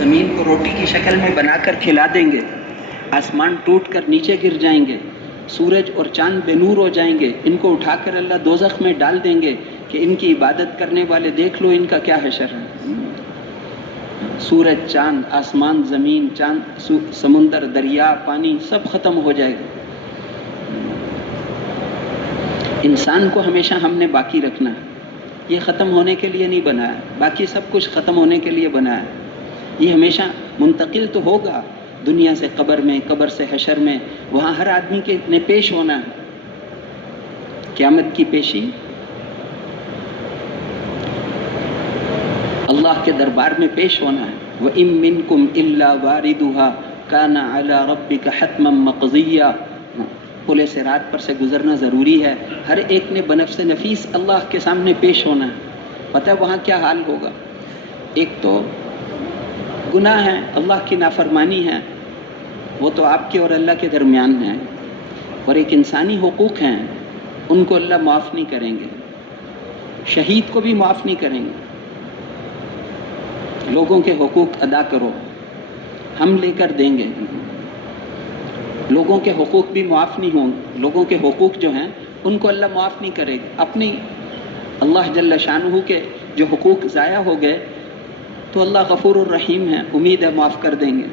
زمین کو روٹی کی شکل میں بنا کر کھلا دیں گے، آسمان ٹوٹ کر نیچے گر جائیں گے، سورج اور چاند بے نور ہو جائیں گے، ان کو اٹھا کر اللہ دوزخ میں ڈال دیں گے کہ ان کی عبادت کرنے والے دیکھ لو ان کا کیا حشر ہے۔ سورج، چاند، آسمان، زمین، چاند، سمندر، دریا، پانی سب ختم ہو جائے گا۔ انسان کو ہمیشہ ہم نے باقی رکھنا ہے، یہ ختم ہونے کے لیے نہیں بنایا، باقی سب کچھ ختم ہونے کے لیے بنایا ہے۔ یہ ہمیشہ منتقل تو ہوگا دنیا سے قبر میں، قبر سے حشر میں، وہاں ہر آدمی کے نے پیش ہونا ہے، قیامت کی پیشی اللہ کے دربار میں پیش ہونا ہے۔ وَإِن مِّنكُمْ إِلَّا وَارِدُهَا كَانَ عَلَى رَبِّكَ حَتْمًا مَّقْضِيًّا۔ پل صراط پر سے گزرنا ضروری ہے، ہر ایک نے بنفس نفیس اللہ کے سامنے پیش ہونا ہے۔ پتہ ہے وہاں کیا حال ہوگا؟ ایک تو گناہ ہے، اللہ کی نافرمانی ہے، وہ تو آپ کے اور اللہ کے درمیان ہے، اور ایک انسانی حقوق ہیں، ان کو اللہ معاف نہیں کریں گے، شہید کو بھی معاف نہیں کریں گے۔ لوگوں کے حقوق ادا کرو، ہم لے کر دیں گے۔ لوگوں کے حقوق بھی معاف نہیں ہوں گے، لوگوں کے حقوق جو ہیں ان کو اللہ معاف نہیں کرے گا۔ اپنی اللہ جل شانہ کے جو حقوق ضائع ہو گئے تو اللہ غفور الرحیم ہے، امید ہے معاف کر دیں گے،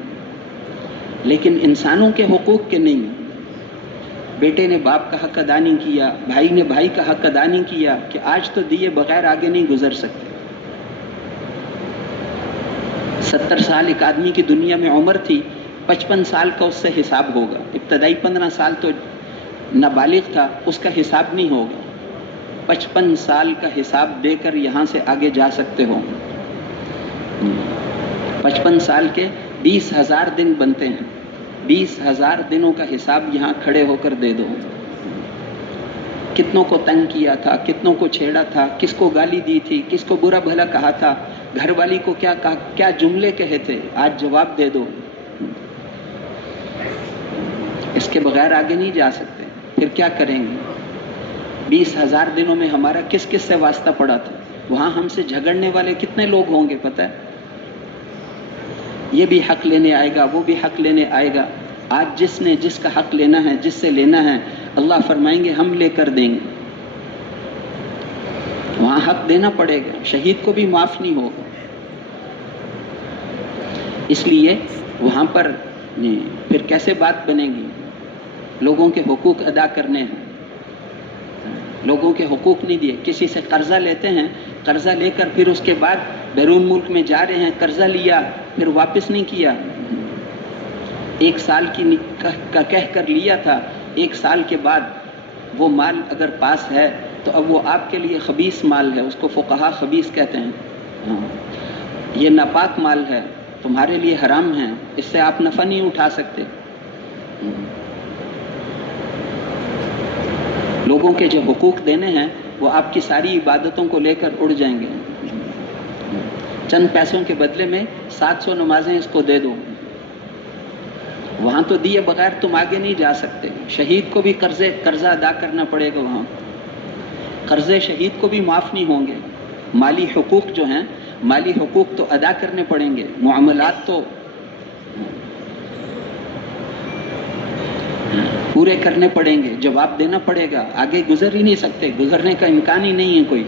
لیکن انسانوں کے حقوق کے نہیں۔ بیٹے نے باپ کا حق ادا نہیں کیا، بھائی نے بھائی کا حق ادا نہیں کیا، کہ آج تو دیے بغیر آگے نہیں گزر سکتے۔ 70 سال ایک آدمی کی دنیا میں عمر تھی، 55 سال کا اس سے حساب ہوگا۔ ابتدائی 15 سال تو نابالغ تھا، اس کا حساب نہیں ہوگا۔ 55 سال کا حساب دے کر یہاں سے آگے جا سکتے ہو۔ 55 سال کے 20,000 دن بنتے ہیں، 20,000 دنوں کا حساب یہاں کھڑے ہو کر دے دو۔ کتنوں کو تنگ کیا تھا، کتنوں کو چھیڑا تھا، کس کو گالی دی تھی، کس کو برا بھلا کہا تھا، گھر والی کو کیا کہا، کیا جملے کہے تھے، آج جواب دے دو۔ اس کے بغیر آگے نہیں جا سکتے، پھر کیا کریں گے؟ 20,000 دنوں میں ہمارا کس کس سے واسطہ پڑا تھا؟ وہاں ہم سے جھگڑنے والے کتنے لوگ ہوں گے پتہ ہے؟ یہ بھی حق لینے آئے گا، وہ بھی حق لینے آئے گا۔ آج جس نے جس کا حق لینا ہے، جس سے لینا ہے، اللہ فرمائیں گے ہم لے کر دیں گے۔ وہاں حق دینا پڑے گا، شہید کو بھی معاف نہیں ہوگا۔ اس لیے وہاں پر پھر کیسے بات بنے گی؟ لوگوں کے حقوق ادا کرنے ہیں، لوگوں کے حقوق نہیں دیے۔ کسی سے قرضہ لیتے ہیں، قرضہ لے کر پھر اس کے بعد بیرون ملک میں جا رہے ہیں، قرضہ لیا پھر واپس نہیں کیا۔ 1 سال کا کہہ کر لیا تھا، 1 سال کے بعد وہ مال اگر پاس ہے تو اب وہ آپ کے لیے خبیث مال ہے، اس کو فقہا خبیث کہتے ہیں۔ یہ ناپاک مال ہے، تمہارے لیے حرام ہے، اس سے آپ نفع نہیں اٹھا سکتے۔ لوگوں کے جو حقوق دینے ہیں وہ آپ کی ساری عبادتوں کو لے کر اڑ جائیں گے۔ چند پیسوں کے بدلے میں 700 نمازیں اس کو دے دو، وہاں تو دیے بغیر تم آگے نہیں جا سکتے۔ شہید کو بھی قرضہ ادا کرنا پڑے گا، وہاں قرضے شہید کو بھی معاف نہیں ہوں گے۔ مالی حقوق جو ہیں، مالی حقوق تو ادا کرنے پڑیں گے، معاملات تو پورے کرنے پڑیں گے، جواب دینا پڑے گا، آگے گزر ہی نہیں سکتے، گزرنے کا امکان ہی نہیں ہے کوئی۔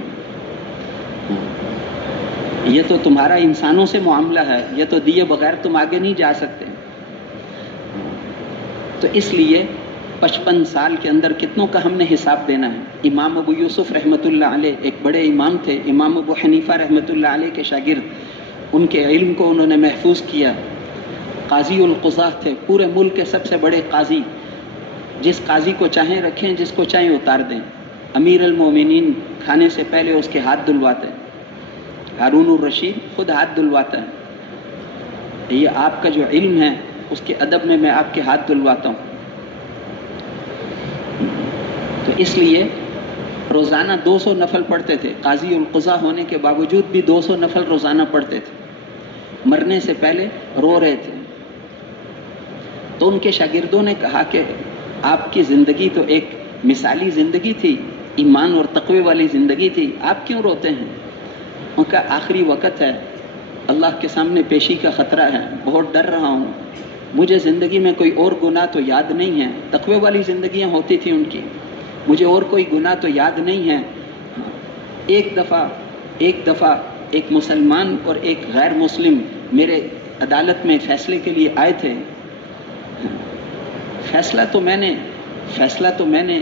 یہ تو تمہارا انسانوں سے معاملہ ہے، یہ تو دیے بغیر تم آگے نہیں جا سکتے۔ تو اس لیے 55 سال کے اندر کتنوں کا ہم نے حساب دینا ہے۔ امام ابو یوسف رحمۃ اللہ علیہ ایک بڑے امام تھے، امام ابو حنیفہ رحمۃ اللہ علیہ کے شاگرد، ان کے علم کو انہوں نے محفوظ کیا۔ قاضی القضاة تھے، پورے ملک کے سب سے بڑے قاضی، جس قاضی کو چاہیں رکھیں، جس کو چاہیں اتار دیں۔ امیر المومنین کھانے سے پہلے اس کے ہاتھ دھلواتے ہیں، ہارون الرشید خود ہاتھ دھلواتا ہے۔ یہ آپ کا جو علم ہے اس کے ادب میں میں آپ کے ہاتھ دھلواتا ہوں۔ تو اس لیے روزانہ 200 نفل پڑھتے تھے، قاضی القضاء ہونے کے باوجود بھی 200 نفل روزانہ پڑھتے تھے۔ مرنے سے پہلے رو رہے تھے، تو ان کے شاگردوں نے کہا کہ آپ کی زندگی تو ایک مثالی زندگی تھی، ایمان اور تقوی والی زندگی تھی، آپ کیوں روتے ہیں؟ ان کا آخری وقت ہے، اللہ کے سامنے پیشی کا خطرہ ہے، بہت ڈر رہا ہوں، مجھے زندگی میں کوئی اور گناہ تو یاد نہیں ہے، تقوی والی زندگیاں ہوتی تھیں ان کی، مجھے اور کوئی گناہ تو یاد نہیں ہے۔ ایک دفعہ ایک مسلمان اور ایک غیر مسلم میرے عدالت میں فیصلے کے لیے آئے تھے۔ فیصلہ تو میں نے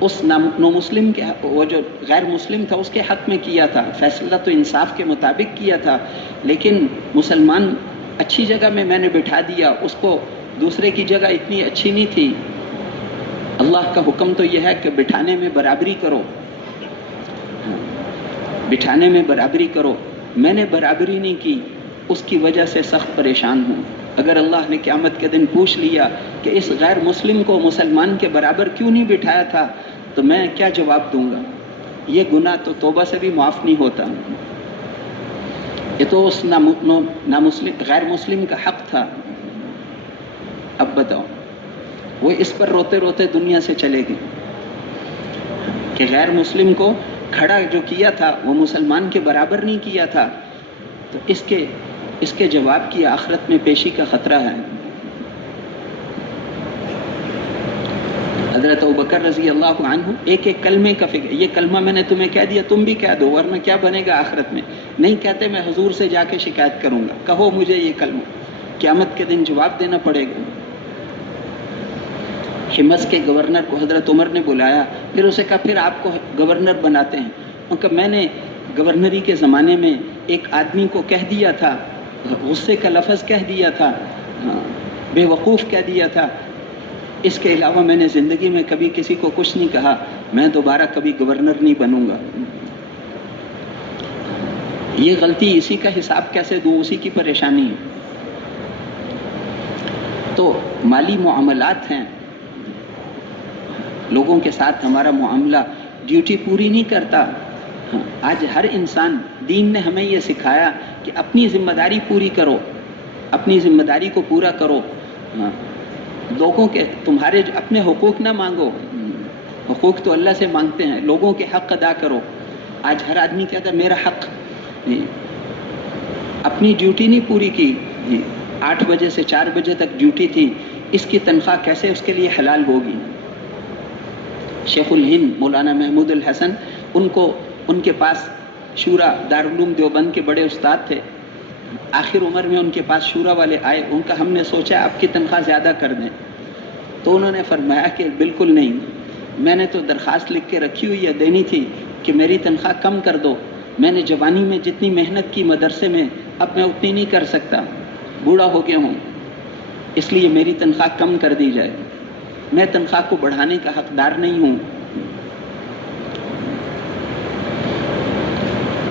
اس نو مسلم کے، وہ جو غیر مسلم تھا اس کے حق میں کیا تھا، فیصلہ تو انصاف کے مطابق کیا تھا، لیکن مسلمان اچھی جگہ میں نے بٹھا دیا، اس کو دوسرے کی جگہ اتنی اچھی نہیں تھی۔ اللہ کا حکم تو یہ ہے کہ بٹھانے میں برابری کرو، بٹھانے میں برابری کرو، میں نے برابری نہیں کی، اس کی وجہ سے سخت پریشان ہوں۔ اگر اللہ نے قیامت کے دن پوچھ لیا کہ اس غیر مسلم کو مسلمان کے برابر کیوں نہیں بٹھایا تھا، تو میں کیا جواب دوں گا؟ یہ گناہ تو توبہ سے بھی معاف نہیں ہوتا، یہ تو اس غیر مسلم کا حق تھا۔ اب بتاؤ، وہ اس پر روتے روتے دنیا سے چلے گئے کہ غیر مسلم کو کھڑا جو کیا تھا وہ مسلمان کے برابر نہیں کیا تھا، تو اس کے جواب کی آخرت میں پیشی کا خطرہ ہے۔ حضرت ابوبکر رضی اللہ عنہ ایک کلمے کا فکر، یہ کلمہ میں نے تمہیں کہہ دیا تم بھی کہہ دو ورنہ کیا بنے گا آخرت میں، نہیں کہتے میں حضور سے جا کے شکایت کروں گا، کہو مجھے یہ کلمہ، قیامت کے دن جواب دینا پڑے گا۔ حمص کے گورنر کو حضرت عمر نے بلایا، پھر اسے کہا پھر آپ کو گورنر بناتے ہیں، ان کا میں نے گورنری کے زمانے میں ایک آدمی کو کہہ دیا تھا، غصے کا لفظ کہہ دیا تھا، بے وقوف کہہ دیا تھا، اس کے علاوہ میں نے زندگی میں کبھی کسی کو کچھ نہیں کہا، میں دوبارہ کبھی گورنر نہیں بنوں گا۔ یہ غلطی، اسی کا حساب کیسے دوں، اسی کی پریشانی ہے۔ تو مالی معاملات ہیں، لوگوں کے ساتھ ہمارا معاملہ ڈیوٹی پوری نہیں کرتا۔ آج ہر انسان، دین نے ہمیں یہ سکھایا کہ اپنی ذمہ داری پوری کرو، اپنی ذمہ داری کو پورا کرو، لوگوں کے تمہارے اپنے حقوق نہ مانگو، حقوق تو اللہ سے مانگتے ہیں، لوگوں کے حق ادا کرو۔ آج ہر آدمی کہتا ہے میرا حق، اپنی ڈیوٹی نہیں پوری کی، 8 بجے سے 4 بجے تک ڈیوٹی تھی، اس کی تنخواہ کیسے اس کے لیے حلال ہوگی؟ شیخ الہند مولانا محمود الحسن، ان کے پاس شورا دارالعلوم دیوبند کے بڑے استاد تھے، آخر عمر میں ان کے پاس شورا والے آئے، ان کا ہم نے سوچا آپ کی تنخواہ زیادہ کر دیں، تو انہوں نے فرمایا کہ بالکل نہیں، میں نے تو درخواست لکھ کے رکھی ہوئی ہے، دینی تھی کہ میری تنخواہ کم کر دو، میں نے جوانی میں جتنی محنت کی مدرسے میں اب میں اتنی نہیں کر سکتا، بوڑھا ہو گیا ہوں، اس لیے میری تنخواہ کم کر دی جائے، میں تنخواہ کو بڑھانے کا حقدار نہیں ہوں۔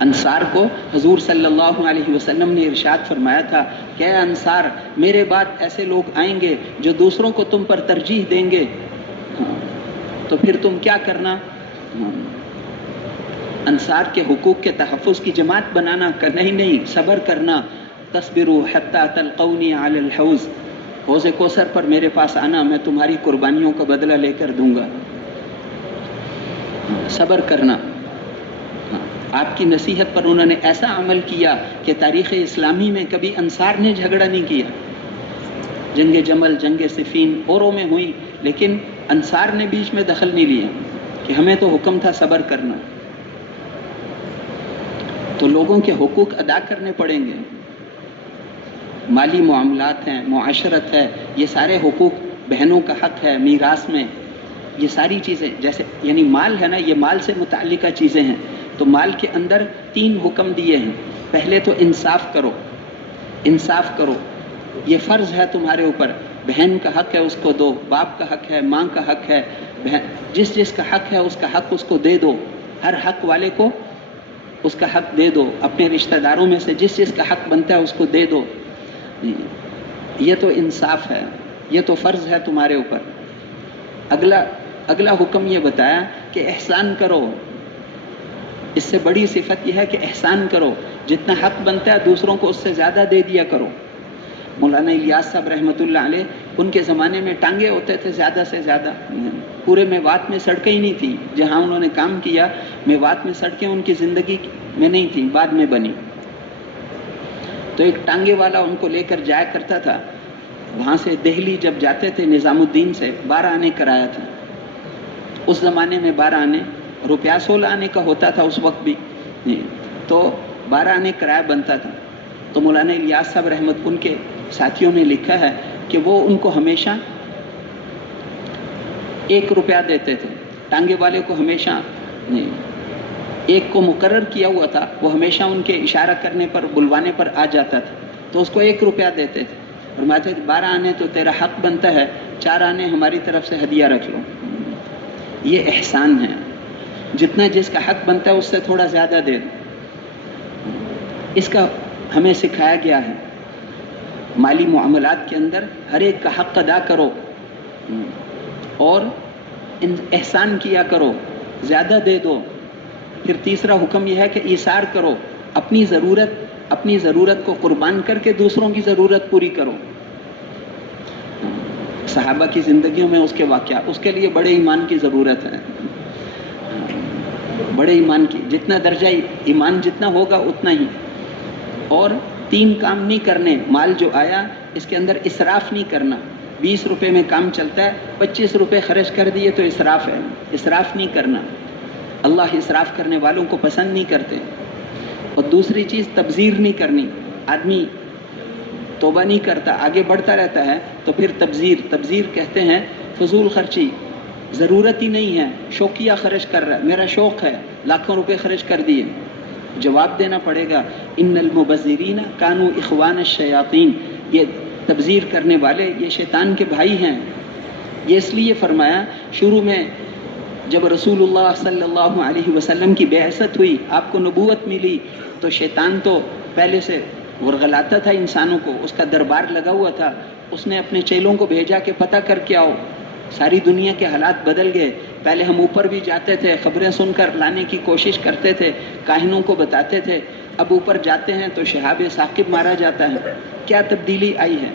انصار کو حضور صلی اللہ علیہ وسلم نے ارشاد فرمایا تھا کہ اے انصار، میرے بعد ایسے لوگ آئیں گے جو دوسروں کو تم پر ترجیح دیں گے، تو پھر تم کیا کرنا؟ انصار کے حقوق کے تحفظ کی جماعت بنانا، کہ نہیں صبر کرنا، تصبروا حتی تلقونی علی الحوض، حوض کوثر پر میرے پاس آنا، میں تمہاری قربانیوں کا بدلہ لے کر دوں گا۔ صبر کرنا۔ آپ کی نصیحت پر انہوں نے ایسا عمل کیا کہ تاریخ اسلامی میں کبھی انصار نے جھگڑا نہیں کیا۔ جنگ جمل، جنگ صفین اوروں میں ہوئی، لیکن انصار نے بیچ میں دخل نہیں لیا کہ ہمیں تو حکم تھا صبر کرنا۔ تو لوگوں کے حقوق ادا کرنے پڑیں گے، مالی معاملات ہیں، معاشرت ہے، یہ سارے حقوق، بہنوں کا حق ہے میراث میں، یہ ساری چیزیں، جیسے یعنی مال ہے نا، یہ مال سے متعلقہ چیزیں ہیں، تو مال کے اندر 3 حکم دیے ہیں۔ پہلے تو انصاف کرو، انصاف کرو، یہ فرض ہے تمہارے اوپر، بہن کا حق ہے اس کو دو، باپ کا حق ہے، ماں کا حق ہے، جس کا حق ہے اس کا حق اس کو دے دو، ہر حق والے کو اس کا حق دے دو، اپنے رشتہ داروں میں سے جس کا حق بنتا ہے اس کو دے دو، یہ تو انصاف ہے، یہ تو فرض ہے تمہارے اوپر۔ اگلا حکم یہ بتایا کہ احسان کرو، اس سے بڑی صفت یہ ہے کہ احسان کرو، جتنا حق بنتا ہے دوسروں کو اس سے زیادہ دے دیا کرو۔ مولانا الیاس صاحب رحمۃ اللہ علیہ، ان کے زمانے میں ٹانگے ہوتے تھے زیادہ سے زیادہ، پورے میوات میں سڑکیں ہی نہیں تھی، جہاں انہوں نے کام کیا میوات میں سڑکیں ان کی زندگی میں نہیں تھیں، بعد میں بنی۔ تو ایک ٹانگے والا ان کو لے کر جایا کرتا تھا. وہاں سے دہلی جب جاتے تھے نظام الدین سے 12 آنے کرایا تھا. اس زمانے میں 12 آنے روپیہ 16 آنے کا ہوتا تھا اس وقت بھی, تو 12 آنے کرایہ بنتا تھا. تو مولانا الیاس صاحب رحمت ان کے ساتھیوں نے لکھا ہے کہ وہ ان کو ہمیشہ 1 روپیہ دیتے تھے. ٹانگے والے کو ہمیشہ ایک کو مقرر کیا ہوا تھا, وہ ہمیشہ ان کے اشارہ کرنے پر بلوانے پر آ جاتا تھا, تو اس کو 1 روپیہ دیتے تھے. فرماتے تھے 12 آنے تو تیرا حق بنتا ہے, 4 آنے ہماری طرف سے ہدیہ رکھ لو. یہ احسان ہے, جتنا جس کا حق بنتا ہے اس سے تھوڑا زیادہ دے دو. اس کا ہمیں سکھایا گیا ہے. مالی معاملات کے اندر ہر ایک کا حق ادا کرو اور احسان کیا کرو, زیادہ دے دو. پھر تیسرا حکم یہ ہے کہ ایثار کرو, اپنی ضرورت کو قربان کر کے دوسروں کی ضرورت پوری کرو. صحابہ کی زندگیوں میں اس کے واقعات, اس کے لیے بڑے ایمان کی ضرورت ہے. بڑے ایمان کی, جتنا درجہ ایمان جتنا ہوگا اتنا ہی. اور 3 کام نہیں کرنے. مال جو آیا اس کے اندر اسراف نہیں کرنا. 20 روپے میں کام چلتا ہے, 25 روپے خرچ کر دیے تو اسراف ہے. اسراف نہیں کرنا. اللہ اسراف کرنے والوں کو پسند نہیں کرتے. اور دوسری چیز تبذیر نہیں کرنی. آدمی توبہ نہیں کرتا, آگے بڑھتا رہتا ہے, تو پھر تبذیر کہتے ہیں فضول خرچی. ضرورت ہی نہیں ہے, شوقیہ خرچ کر رہا ہے, میرا شوق ہے, لاکھوں روپے خرچ کر دیے. جواب دینا پڑے گا, ان المبذرین کانوا اخوان الشیاطین. یہ تبذیر کرنے والے یہ شیطان کے بھائی ہیں. یہ اس لیے فرمایا شروع میں جب رسول اللہ صلی اللہ علیہ وسلم کی بعثت ہوئی, آپ کو نبوت ملی, تو شیطان تو پہلے سے ورغلاتا تھا انسانوں کو, اس کا دربار لگا ہوا تھا. اس نے اپنے چیلوں کو بھیجا کہ پتہ کر کے آؤ. ساری دنیا کے حالات بدل گئے. پہلے ہم اوپر بھی جاتے تھے, خبریں سن کر لانے کی کوشش کرتے تھے, کاہنوں کو بتاتے تھے. اب اوپر جاتے ہیں تو شہاب ثاقب مارا جاتا ہے. کیا تبدیلی آئی ہے؟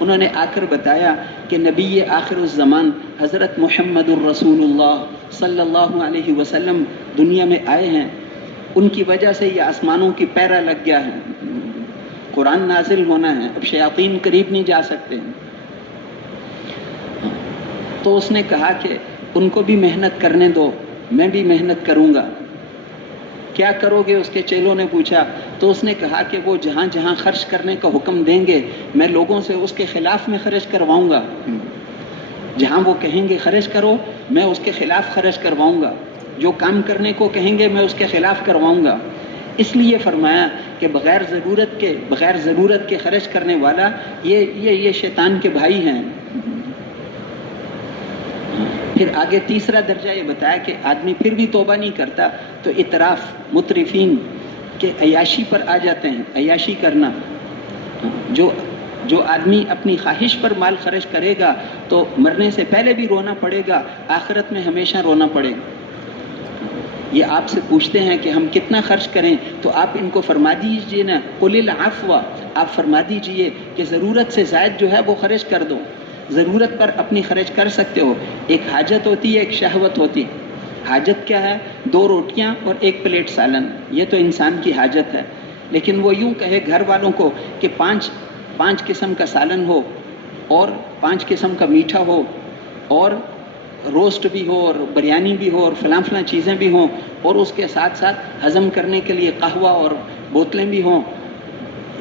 انہوں نے آ کر بتایا کہ نبی آخر الزمان حضرت محمد الرسول اللہ صلی اللہ علیہ وسلم دنیا میں آئے ہیں. ان کی وجہ سے یہ آسمانوں کی پیرا لگ گیا ہے. قرآن نازل ہونا ہے, اب شیاطین قریب نہیں جا سکتے. تو اس نے کہا کہ ان کو بھی محنت کرنے دو, میں بھی محنت کروں گا. کیا کرو گے؟ اس کے چیلوں نے پوچھا. تو اس نے کہا کہ وہ جہاں جہاں خرچ کرنے کا حکم دیں گے میں لوگوں سے اس کے خلاف میں خرچ کرواؤں گا. جہاں وہ کہیں گے خرچ کرو, میں اس کے خلاف خرچ کرواؤں گا. جو کام کرنے کو کہیں گے میں اس کے خلاف کرواؤں گا. اس لیے فرمایا کہ بغیر ضرورت کے خرچ کرنے والا یہ شیطان کے بھائی ہیں. پھر آگے تیسرا درجہ یہ بتایا کہ آدمی پھر بھی توبہ نہیں کرتا تو اطراف مترفین کے عیاشی پر آ جاتے ہیں. عیاشی کرنا, جو آدمی اپنی خواہش پر مال خرچ کرے گا تو مرنے سے پہلے بھی رونا پڑے گا, آخرت میں ہمیشہ رونا پڑے گا. یہ آپ سے پوچھتے ہیں کہ ہم کتنا خرچ کریں, تو آپ ان کو فرما دیجئے نا, قل العفو, آپ فرما دیجئے کہ ضرورت سے زائد جو ہے وہ خرچ کر دو. ضرورت پر اپنی خرچ کر سکتے ہو. ایک حاجت ہوتی ہے, ایک شہوت ہوتی ہے. حاجت کیا ہے؟ 2 روٹیاں اور 1 پلیٹ سالن, یہ تو انسان کی حاجت ہے. لیکن وہ یوں کہے گھر والوں کو کہ 5 قسم کا سالن ہو اور 5 قسم کا میٹھا ہو اور روسٹ بھی ہو اور بریانی بھی ہو اور فلاں چیزیں بھی ہوں, اور اس کے ساتھ ساتھ ہضم کرنے کے لیے قہوہ اور بوتلیں بھی ہوں.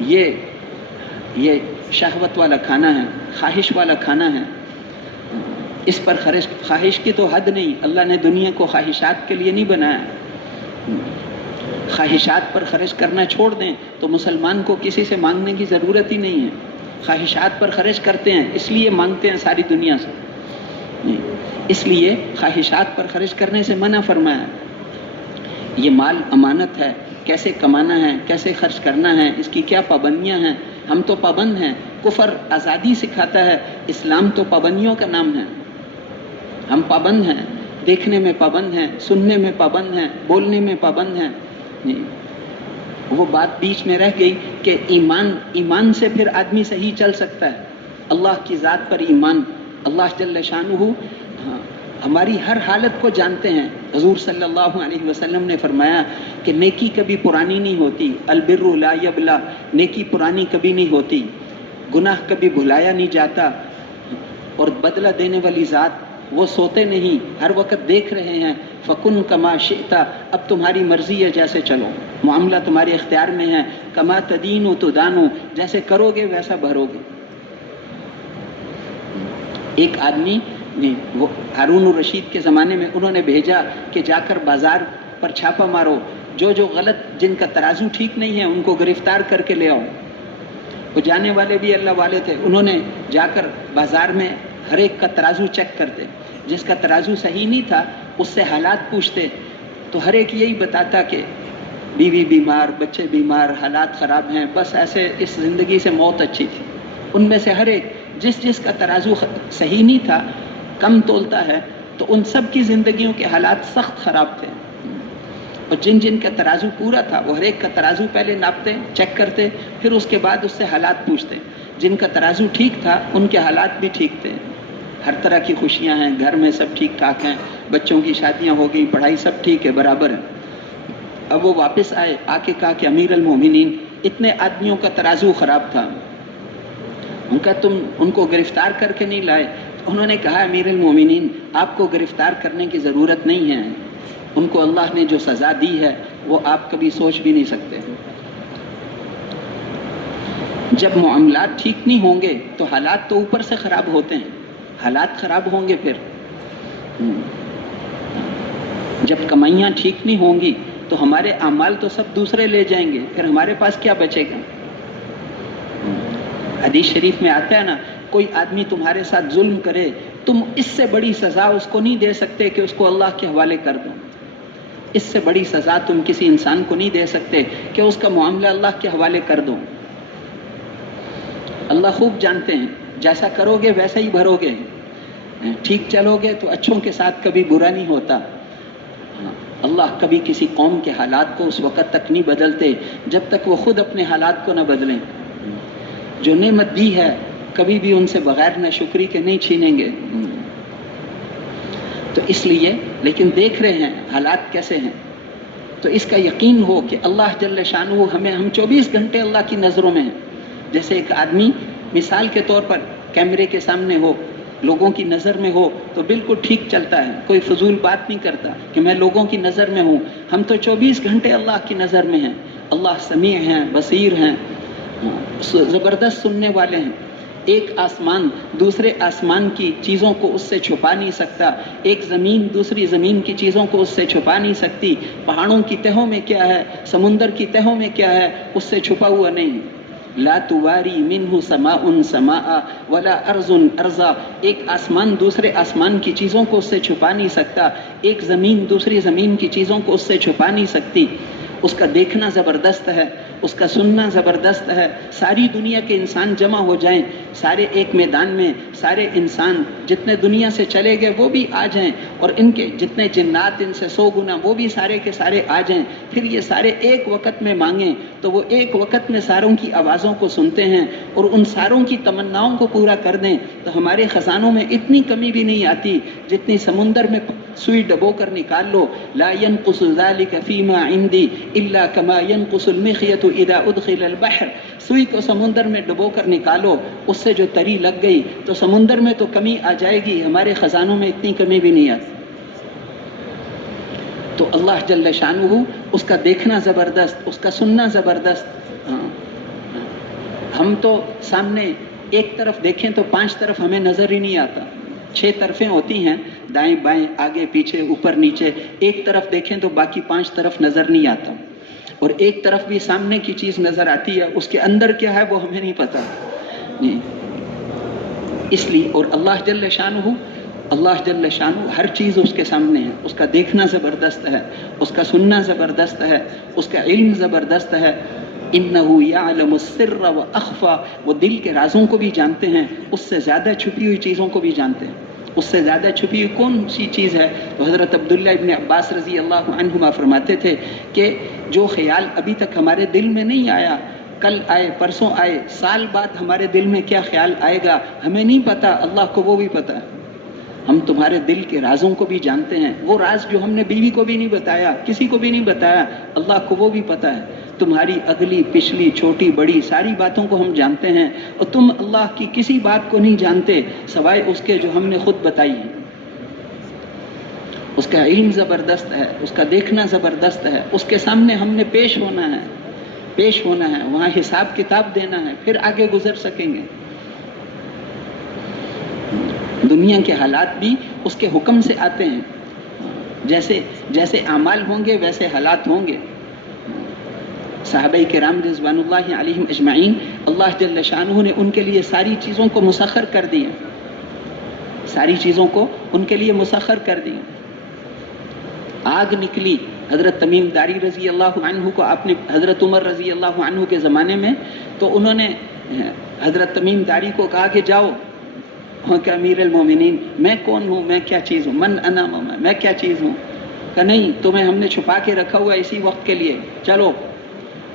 یہ شہوت والا کھانا ہے, خواہش والا کھانا ہے. اس پر خواہش کی تو حد نہیں. اللہ نے دنیا کو خواہشات کے لیے نہیں بنایا. خواہشات پر خرچ کرنا چھوڑ دیں تو مسلمان کو کسی سے مانگنے کی ضرورت ہی نہیں ہے. خواہشات پر خرچ کرتے ہیں, اس لیے مانگتے ہیں ساری دنیا سے. اس لیے خواہشات پر خرچ کرنے سے منع فرمایا. یہ مال امانت ہے, کیسے کمانا ہے, کیسے خرچ کرنا ہے, اس کی کیا پابندیاں ہیں. ہم تو پابند ہیں. کفر آزادی سکھاتا ہے, اسلام تو پابندیوں کا نام ہے. ہم پابند ہیں, دیکھنے میں پابند ہیں, سننے میں پابند ہیں, بولنے میں پابند ہیں. وہ بات بیچ میں رہ گئی کہ ایمان سے پھر آدمی صحیح چل سکتا ہے. اللہ کی ذات پر ایمان, اللہ جل شانہ ہماری ہر حالت کو جانتے ہیں. حضور صلی اللہ علیہ وسلم نے فرمایا کہ نیکی کبھی پرانی نہیں ہوتی. البر لا یبلا، نیکی پرانی کبھی نہیں ہوتی، گناہ کبھی بھلایا نہیں جاتا، اور بدلہ دینے والی ذات وہ سوتے نہیں، ہر وقت دیکھ رہے ہیں. فکن کما شئتا، اب تمہاری مرضی ہے، جیسے چلو، معاملہ تمہارے اختیار میں ہے. کما تدینو تدانو، جیسے کرو گے ویسا بھرو گے. ایک آدمی وہ ہارون الرشید کے زمانے میں انہوں نے بھیجا کہ جا کر بازار پر چھاپا مارو، جو غلط، جن کا ترازو ٹھیک نہیں ہے ان کو گرفتار کر کے لے آؤ. وہ جانے والے بھی اللہ والے تھے، انہوں نے جا کر بازار میں ہر ایک کا ترازو چیک کرتے، جس کا ترازو صحیح نہیں تھا اس سے حالات پوچھتے، تو ہر ایک یہی بتاتا کہ بیوی بیمار، بچے بیمار، حالات خراب ہیں، بس ایسے اس زندگی سے موت اچھی تھی. ان میں سے ہر ایک جس کا ترازو صحیح نہیں تھا، کم تولتا ہے، تو ان سب کی زندگیوں کے حالات سخت خراب تھے. اور جن کا ترازو پورا تھا وہ ہر ایک کا ترازو پہلے ناپتے، چیک کرتے، پھر اس کے بعد اس سے حالات پوچھتے. جن کا ترازو ٹھیک تھا ان کے حالات بھی ٹھیک تھے، ہر طرح کی خوشیاں ہیں، گھر میں سب ٹھیک ٹھاک ہیں، بچوں کی شادیاں ہو گئی، پڑھائی سب ٹھیک ہے، برابر ہے. اب وہ واپس آئے، آ کے کہا کہ امیر المومنین، اتنے آدمیوں کا ترازو خراب تھا، ان کا تم ان کو گرفتار کر کے نہیں لائے. انہوں نے کہا امیر المومنین، آپ کو گرفتار کرنے کی ضرورت نہیں ہے، ان کو اللہ نے جو سزا دی ہے وہ آپ کبھی سوچ بھی نہیں سکتے. جب معاملات ٹھیک نہیں ہوں گے تو حالات تو اوپر سے خراب ہوتے ہیں، حالات خراب ہوں گے. پھر جب کمائیاں ٹھیک نہیں ہوں گی تو ہمارے اعمال تو سب دوسرے لے جائیں گے، پھر ہمارے پاس کیا بچے گا. حدیث شریف میں آتا ہے نا، کوئی آدمی تمہارے ساتھ ظلم کرے، تم اس سے بڑی سزا اس کو نہیں دے سکتے کہ اس کو اللہ کے حوالے کر دو. اس سے بڑی سزا تم کسی انسان کو نہیں دے سکتے کہ اس کا معاملہ اللہ کے حوالے کر دو. اللہ خوب جانتے ہیں، جیسا کرو گے ویسا ہی بھرو گے. ٹھیک چلو گے تو اچھوں کے ساتھ کبھی برا نہیں ہوتا. اللہ کبھی کسی قوم کے حالات کو اس وقت تک نہیں بدلتے جب تک وہ خود اپنے حالات کو نہ بدلیں. جو نعمت دی ہے کبھی بھی ان سے بغیر نہ شکری کے نہیں چھینیں گے. تو اس لیے لیکن دیکھ رہے ہیں حالات کیسے ہیں، تو اس کا یقین ہو کہ اللہ جل شانہ ہم 24 گھنٹے اللہ کی نظروں میں ہیں. جیسے ایک آدمی مثال کے طور پر کیمرے کے سامنے ہو، لوگوں کی نظر میں ہو تو بالکل ٹھیک چلتا ہے، کوئی فضول بات نہیں کرتا کہ میں لوگوں کی نظر میں ہوں. ہم تو 24 گھنٹے اللہ کی نظر میں ہیں. اللہ سمیع ہیں، بصیر ہیں، زبردست سننے والے ہیں. ایک آسمان دوسرے آسمان کی چیزوں کو اس سے چھپا نہیں سکتا، ایک زمین دوسری زمین کی چیزوں کو اس سے چھپا نہیں سکتی. پہاڑوں کی تہوں میں کیا ہے، سمندر کی تہوں میں کیا ہے، اس سے چھپا ہوا نہیں. لا تواری منہ سماء سماء ولا ارض ارضا، ایک آسمان دوسرے آسمان کی چیزوں کو اس سے چھپا نہیں سکتا، ایک زمین دوسری زمین کی چیزوں کو اس سے چھپا نہیں سکتی. اس کا دیکھنا زبردست ہے، اس کا سننا زبردست ہے. ساری دنیا کے انسان جمع ہو جائیں، سارے ایک میدان میں، سارے انسان جتنے دنیا سے چلے گئے وہ بھی آ جائیں، اور ان کے جتنے جنات ان سے 100 گنا وہ بھی سارے کے سارے آ جائیں، پھر یہ سارے ایک وقت میں مانگیں تو وہ ایک وقت میں ساروں کی آوازوں کو سنتے ہیں اور ان ساروں کی تمناؤں کو پورا کر دیں. تو ہمارے خزانوں میں اتنی کمی بھی نہیں آتی جتنی سمندر میں سوئی ڈبو کر نکال لو. لا ينقص ذلك فيما عندي الا كما ينقص المخيط اذا ادخل البحر، سوئی کو سمندر میں ڈبو کر نکالو، اس سے جو تری لگ گئی تو سمندر میں تو کمی آ جائے گی، ہمارے خزانوں میں اتنی کمی بھی نہیں آتی. تو اللہ جل شانہ اس کا دیکھنا زبردست، اس کا سننا زبردست. ہم تو سامنے ایک طرف دیکھیں تو 5 طرف ہمیں نظر ہی نہیں آتا. 6 طرفیں ہوتی ہیں، دائیں بائیں آگے پیچھے اوپر نیچے. ایک طرف دیکھیں تو باقی 5 طرف نظر نہیں آتا. اور ایک طرف بھی سامنے کی چیز نظر آتی ہے، اس کے اندر کیا ہے وہ ہمیں نہیں پتا. اس لیے اور اللہ جل شانہ ہر چیز اس کے سامنے ہے. اس کا دیکھنا زبردست ہے، اس کا سننا زبردست ہے، اس کا علم زبردست ہے. انہو یعلم السر واخفی، وہ دل کے رازوں کو بھی جانتے ہیں، اس سے زیادہ چھپی ہوئی چیزوں کو بھی جانتے ہیں. اس سے زیادہ چھپی ہوئی کون سی چیز ہے؟ تو حضرت عبداللہ ابن عباس رضی اللہ عنہما فرماتے تھے کہ جو خیال ابھی تک ہمارے دل میں نہیں آیا، کل آئے، پرسوں آئے، سال بعد ہمارے دل میں کیا خیال آئے گا ہمیں نہیں پتا، اللہ کو وہ بھی پتا ہے. ہم تمہارے دل کے رازوں کو بھی جانتے ہیں، وہ راز جو ہم نے بیوی کو بھی نہیں بتایا، کسی کو بھی نہیں بتایا، اللہ کو وہ بھی پتہ ہے۔ تمہاری اگلی پچھلی چھوٹی بڑی ساری باتوں کو ہم جانتے ہیں، اور تم اللہ کی کسی بات کو نہیں جانتے سوائے اس کے جو ہم نے خود بتائی ہے۔ اس کا علم زبردست ہے، اس کا دیکھنا زبردست ہے، اس کے سامنے ہم نے پیش ہونا ہے، وہاں حساب کتاب دینا ہے، پھر آگے گزر سکیں گے۔ دنیا کے حالات بھی اس کے حکم سے آتے ہیں، جیسے اعمال ہوں گے ویسے حالات ہوں گے۔ صحابہ کرام رضوان اللہ علیہم اجمعین، اللہ جل شانہ نے ان کے لیے ساری چیزوں کو مسخر کر دیا، ساری چیزوں کو ان کے لیے مسخر کر دیا۔ آگ نکلی حضرت تمیم داری رضی اللہ عنہ کو، آپ نے حضرت عمر رضی اللہ عنہ کے زمانے میں، تو انہوں نے حضرت تمیم داری کو کہا کہ جاؤ کہ امیر المومنین میں کون ہوں، میں کیا چیز ہوں، من انا میں کیا چیز ہوں؟ کہ نہیں، تمہیں ہم نے چھپا کے رکھا ہوا اسی وقت کے لیے، چلو۔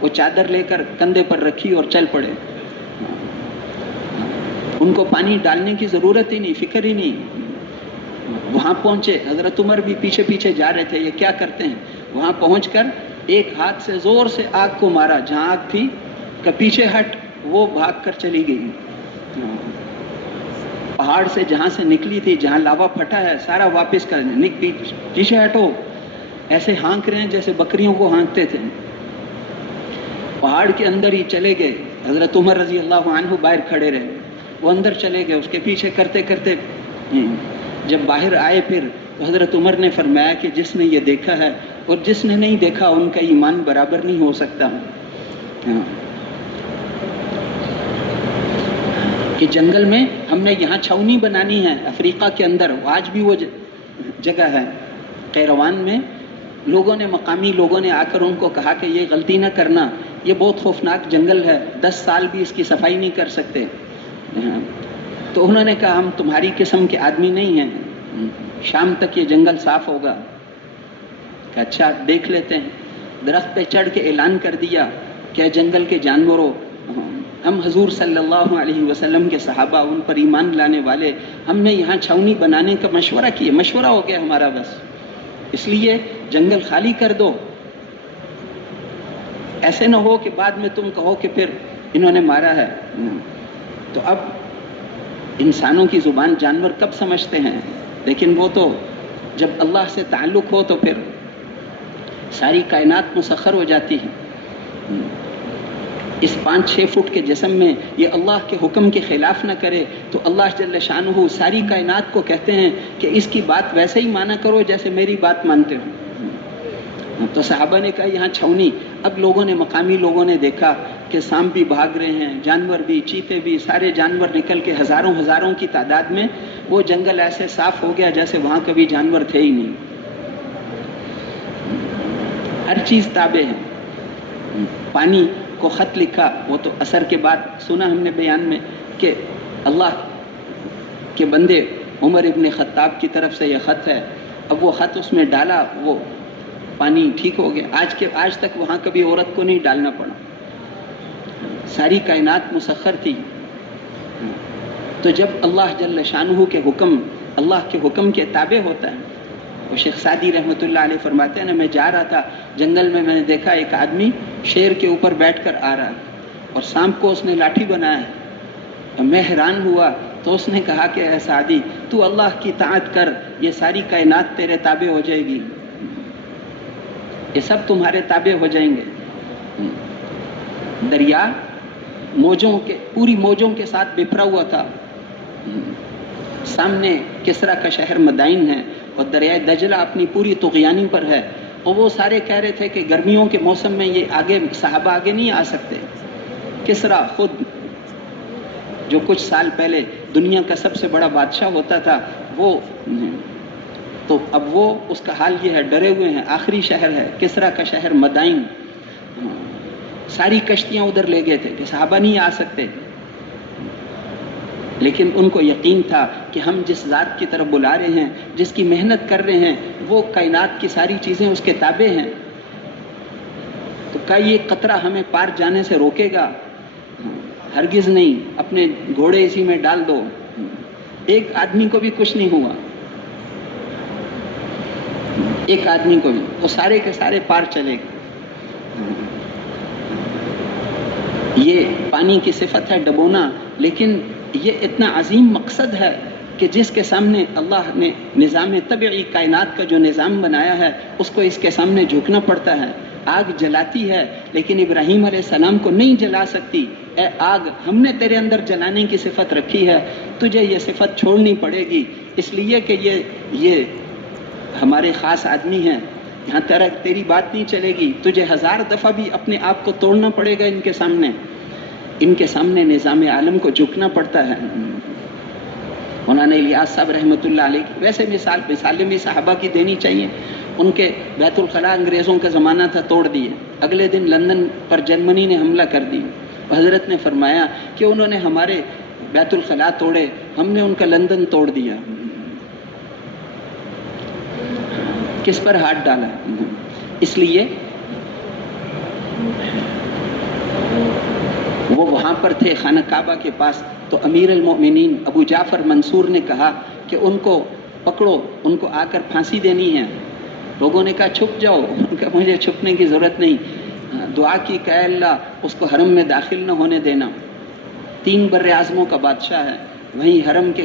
وہ چادر لے کر کندھے پر رکھی اور چل پڑے۔ ان کو پانی ڈالنے کی ضرورت ہی نہیں، فکر ہی نہیں۔ وہاں پہنچے، حضرت عمر بھی پیچھے پیچھے جا رہے تھے، یہ کیا کرتے ہیں؟ وہاں پہنچ کر ایک ہاتھ سے زور سے آگ کو مارا، جہاں آگ تھی کہ پیچھے ہٹ، وہ بھاگ کر چلی گئی۔ پہاڑ سے جہاں سے نکلی تھی، جہاں لاوا پھٹا ہے، سارا واپس کرنے، پیچھے ہٹو۔ ایسے ہانک رہے ہیں جیسے بکریوں کو ہانکتے تھے۔ پہاڑ کے اندر ہی چلے گئے، حضرت عمر رضی اللہ عنہ باہر کھڑے رہے، وہ اندر چلے گئے، اس کے پیچھے کرتے کرتے جب باہر آئے پھر تو حضرت عمر نے فرمایا کہ جس نے یہ دیکھا ہے اور جس نے نہیں دیکھا ان کا ایمان برابر نہیں ہو سکتا۔ کہ جنگل میں ہم نے یہاں چھاؤنی بنانی ہے، افریقہ کے اندر آج بھی وہ جگہ ہے، قیروان میں لوگوں نے، مقامی لوگوں نے آ کر ان کو کہا کہ یہ غلطی نہ کرنا، یہ بہت خوفناک جنگل ہے، 10 سال بھی اس کی صفائی نہیں کر سکتے۔ تو انہوں نے کہا ہم تمہاری قسم کے آدمی نہیں ہیں، شام تک یہ جنگل صاف ہوگا۔ کہ اچھا دیکھ لیتے ہیں۔ درخت پہ چڑھ کے اعلان کر دیا کہ جنگل کے جانوروں، ہم حضور صلی اللہ علیہ وسلم کے صحابہ، ان پر ایمان لانے والے، ہم نے یہاں چھاؤنی بنانے کا مشورہ کیا، مشورہ ہو گیا ہمارا، بس اس لیے جنگل خالی کر دو، ایسے نہ ہو کہ بعد میں تم کہو کہ پھر انہوں نے مارا ہے۔ تو اب انسانوں کی زبان جانور کب سمجھتے ہیں، لیکن وہ تو جب اللہ سے تعلق ہو تو پھر ساری کائنات مسخر ہو جاتی ہے۔ اس 5-6 فٹ کے جسم میں یہ اللہ کے حکم کے خلاف نہ کرے تو اللہ جل شانہ ساری کائنات کو کہتے ہیں کہ اس کی بات ویسے ہی مانا کرو جیسے میری بات مانتے ہو۔ تو صحابہ نے کہا یہاں چھاؤنی۔ اب لوگوں نے، مقامی لوگوں نے دیکھا کہ سانپ بھی بھاگ رہے ہیں، جانور بھی، چیتے بھی، سارے جانور نکل کے ہزاروں کی تعداد میں وہ جنگل ایسے صاف ہو گیا جیسے وہاں کبھی جانور تھے ہی نہیں۔ ہر چیز تابع ہے۔ پانی کو خط لکھا، وہ تو اثر کے بعد سنا ہم نے بیان میں کہ اللہ کے بندے عمر ابن خطاب کی طرف سے یہ خط ہے، اب وہ خط اس میں ڈالا، وہ پانی ٹھیک ہو گیا۔ آج تک وہاں کبھی عورت کو نہیں ڈالنا پڑا، ساری کائنات مسخر تھی۔ تو جب اللہ جل شانہ کے حکم، اللہ کے حکم کے تابع ہوتا ہے، وہ شیخ سعدی رحمۃ اللہ علیہ فرماتے ہیں نا، میں جا رہا تھا جنگل میں نے دیکھا ایک آدمی شیر کے اوپر بیٹھ کر آ رہا ہے اور سانپ کو اس نے لاٹھی بنایا ہے۔ میں حیران ہوا تو اس نے کہا کہ اے سعدی تو اللہ کی طاعت کر، یہ ساری کائنات تیرے تابع ہو جائے گی، یہ سب تمہارے تابع ہو جائیں گے۔ دریا پوری موجوں کے ساتھ بپھرا ہوا تھا، سامنے کسرا کا شہر مدائن ہے اور دریائے دجلہ اپنی پوری طغیانی پر ہے، اور وہ سارے کہہ رہے تھے کہ گرمیوں کے موسم میں یہ صحابہ آگے نہیں آ سکتے۔ کسرا خود جو کچھ سال پہلے دنیا کا سب سے بڑا بادشاہ ہوتا تھا، وہ تو اب وہ اس کا حال یہ ہے، ڈرے ہوئے ہیں، آخری شہر ہے کسرا کا شہر مدائن، ساری کشتیاں ادھر لے گئے تھے کہ صحابہ نہیں آ سکتے، لیکن ان کو یقین تھا کہ ہم جس ذات کی طرف بلا رہے ہیں، جس کی محنت کر رہے ہیں، وہ کائنات کی ساری چیزیں اس کے تابع ہیں، تو کیا یہ قطرہ ہمیں پار جانے سے روکے گا؟ ہرگز نہیں، اپنے گھوڑے اسی میں ڈال دو۔ ایک آدمی کو بھی کچھ نہیں ہوا، ایک آدمی کو بھی وہ سارے کے سارے پار چلے گئے. یہ پانی کی صفت ہے ڈبونا، لیکن یہ اتنا عظیم مقصد ہے کہ جس کے سامنے اللہ نے نظام طبعی کائنات کا جو نظام بنایا ہے اس کو اس کے سامنے جھکنا پڑتا ہے. آگ جلاتی ہے لیکن ابراہیم علیہ السلام کو نہیں جلا سکتی. اے آگ، ہم نے تیرے اندر جلانے کی صفت رکھی ہے، تجھے یہ صفت چھوڑنی پڑے گی، اس لیے کہ یہ ہمارے خاص آدمی ہیں، یہاں تیری بات نہیں چلے گی، تجھے 1000 دفعہ بھی اپنے آپ کو توڑنا پڑے گا ان کے سامنے نظام عالم کو جھکنا پڑتا ہے. مولانا الیاس صاحب رحمۃ اللہ علیہ کی ویسے مثالیں بھی صحابہ کی دینی چاہیے. ان کے بیت الخلاء انگریزوں کا زمانہ تھا، توڑ دیے. اگلے دن لندن پر جرمنی نے حملہ کر دی. حضرت نے فرمایا کہ انہوں نے ہمارے بیت الخلاء توڑے، ہم نے ان کا لندن توڑ دیا. کس پر ہاتھ ڈالا؟ اس لیے وہ وہاں پر تھے خانہ کعبہ کے پاس، تو امیر المؤمنین ابو جعفر منصور نے کہا کہ ان کو پکڑو، ان کو آ کر پھانسی دینی ہے. لوگوں نے کہا چھپ جاؤ. ان کا مجھے چھپنے کی ضرورت نہیں. دعا کی کہ اے اللہ اس کو حرم میں داخل نہ ہونے دینا. 3 بر اعظموں کا بادشاہ ہے، وہیں حرم کے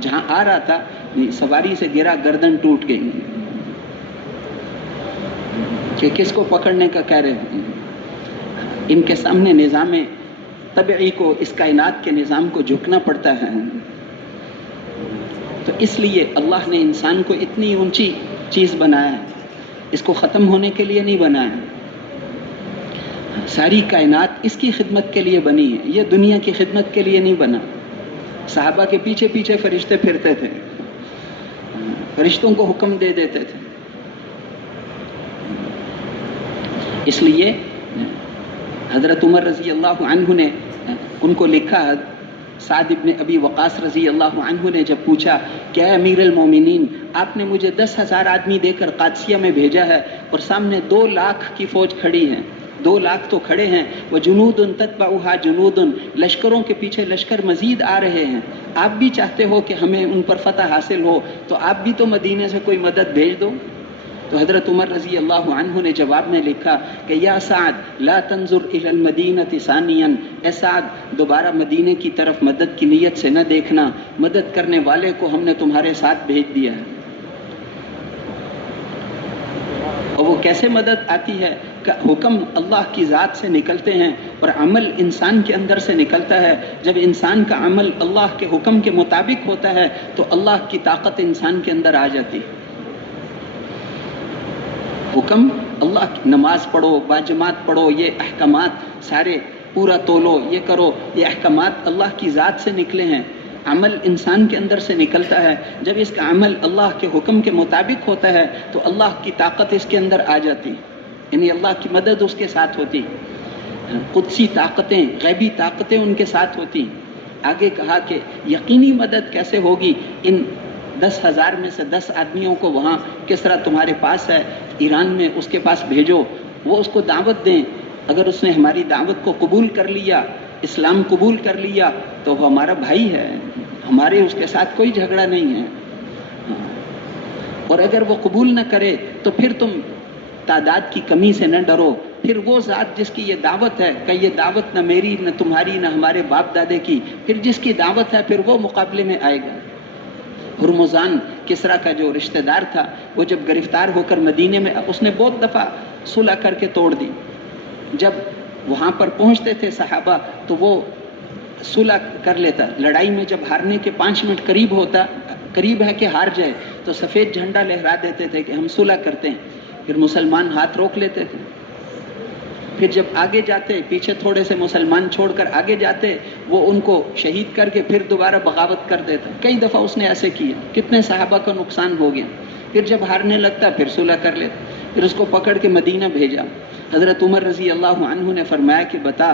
جہاں آ رہا تھا سواری سے گرا، گردن ٹوٹ گئی. کہ کس کو پکڑنے کا کہہ رہے ہیں؟ ان کے سامنے نظام طبعی کو، اس کائنات کے نظام کو جھکنا پڑتا ہے. تو اس لیے اللہ نے انسان کو اتنی اونچی چیز بنایا ہے، اس کو ختم ہونے کے لیے نہیں بنایا. ساری کائنات اس کی خدمت کے لیے بنی ہے، یہ دنیا کی خدمت کے لیے نہیں بنا. صحابہ کے پیچھے پیچھے فرشتے پھرتے تھے، فرشتوں کو حکم دے دیتے تھے. اس لیے حضرت عمر رضی اللہ عنہ نے ان کو لکھا. سعد ابن ابی وقاص رضی اللہ عنہ نے جب پوچھا کہ اے امیر المومنین، آپ نے مجھے 10,000 آدمی دے کر قادسیہ میں بھیجا ہے اور سامنے 2 لاکھ کی فوج کھڑی ہے، 2 لاکھ تو کھڑے ہیں، وہ جنود تتبعها جنود، لشکروں کے پیچھے لشکر مزید آ رہے ہیں، آپ بھی چاہتے ہو کہ ہمیں ان پر فتح حاصل ہو، تو آپ بھی تو مدینے سے کوئی مدد بھیج دو. تو حضرت عمر رضی اللہ عنہ نے جواب میں لکھا کہ یا سعد لا تنظر الى المدینہ ثانیا، اے سعد دوبارہ مدینے کی طرف مدد کی نیت سے نہ دیکھنا، مدد کرنے والے کو ہم نے تمہارے ساتھ بھیج دیا ہے. اور وہ کیسے مدد آتی ہے کہ حکم اللہ کی ذات سے نکلتے ہیں اور عمل انسان کے اندر سے نکلتا ہے. جب انسان کا عمل اللہ کے حکم کے مطابق ہوتا ہے تو اللہ کی طاقت انسان کے اندر آ جاتی ہے. حکم اللہ کی، نماز پڑھو، باجماعت پڑھو، یہ احکامات سارے پورا تولو، یہ کرو، یہ احکامات اللہ کی ذات سے نکلے ہیں. عمل انسان کے اندر سے نکلتا ہے. جب اس کا عمل اللہ کے حکم کے مطابق ہوتا ہے تو اللہ کی طاقت اس کے اندر آ جاتی، یعنی اللہ کی مدد اس کے ساتھ ہوتی، قدسی طاقتیں، غیبی طاقتیں ان کے ساتھ ہوتی. آگے کہا کہ یقینی مدد کیسے ہوگی؟ ان 10,000 میں سے 10 آدمیوں کو وہاں کسرا تمہارے پاس ہے ایران میں، اس کے پاس بھیجو، وہ اس کو دعوت دیں. اگر اس نے ہماری دعوت کو قبول کر لیا، اسلام قبول کر لیا، تو وہ ہمارا بھائی ہے، ہمارے اس کے ساتھ کوئی جھگڑا نہیں ہے. اور اگر وہ قبول نہ کرے تو پھر تم تعداد کی کمی سے نہ ڈرو، پھر وہ ذات جس کی یہ دعوت ہے کہ یہ دعوت نہ میری نہ تمہاری نہ ہمارے باپ دادے کی، پھر جس کی دعوت ہے پھر وہ مقابلے میں آئے گا. ہرمزان کسرا کا جو رشتہ دار تھا، وہ جب گرفتار ہو کر مدینے میں، اس نے بہت دفعہ صلح کر کے توڑ دی. جب وہاں پر پہنچتے تھے صحابہ تو وہ صلح کر لیتا. لڑائی میں جب ہارنے کے 5 منٹ قریب ہے کہ ہار جائے تو سفید جھنڈا لہرا دیتے تھے کہ ہم صلح کرتے ہیں. پھر مسلمان ہاتھ روک لیتے تھے. پھر جب آگے جاتے، پیچھے تھوڑے سے مسلمان چھوڑ کر آگے جاتے، وہ ان کو شہید کر کے پھر دوبارہ بغاوت کر دیتا. کئی دفعہ اس نے ایسے کیا، کتنے صحابہ کا نقصان ہو گیا. پھر جب ہارنے لگتا پھر صلح کر لیتا. پھر اس کو پکڑ کے مدینہ بھیجا. حضرت عمر رضی اللہ عنہ نے فرمایا کہ بتا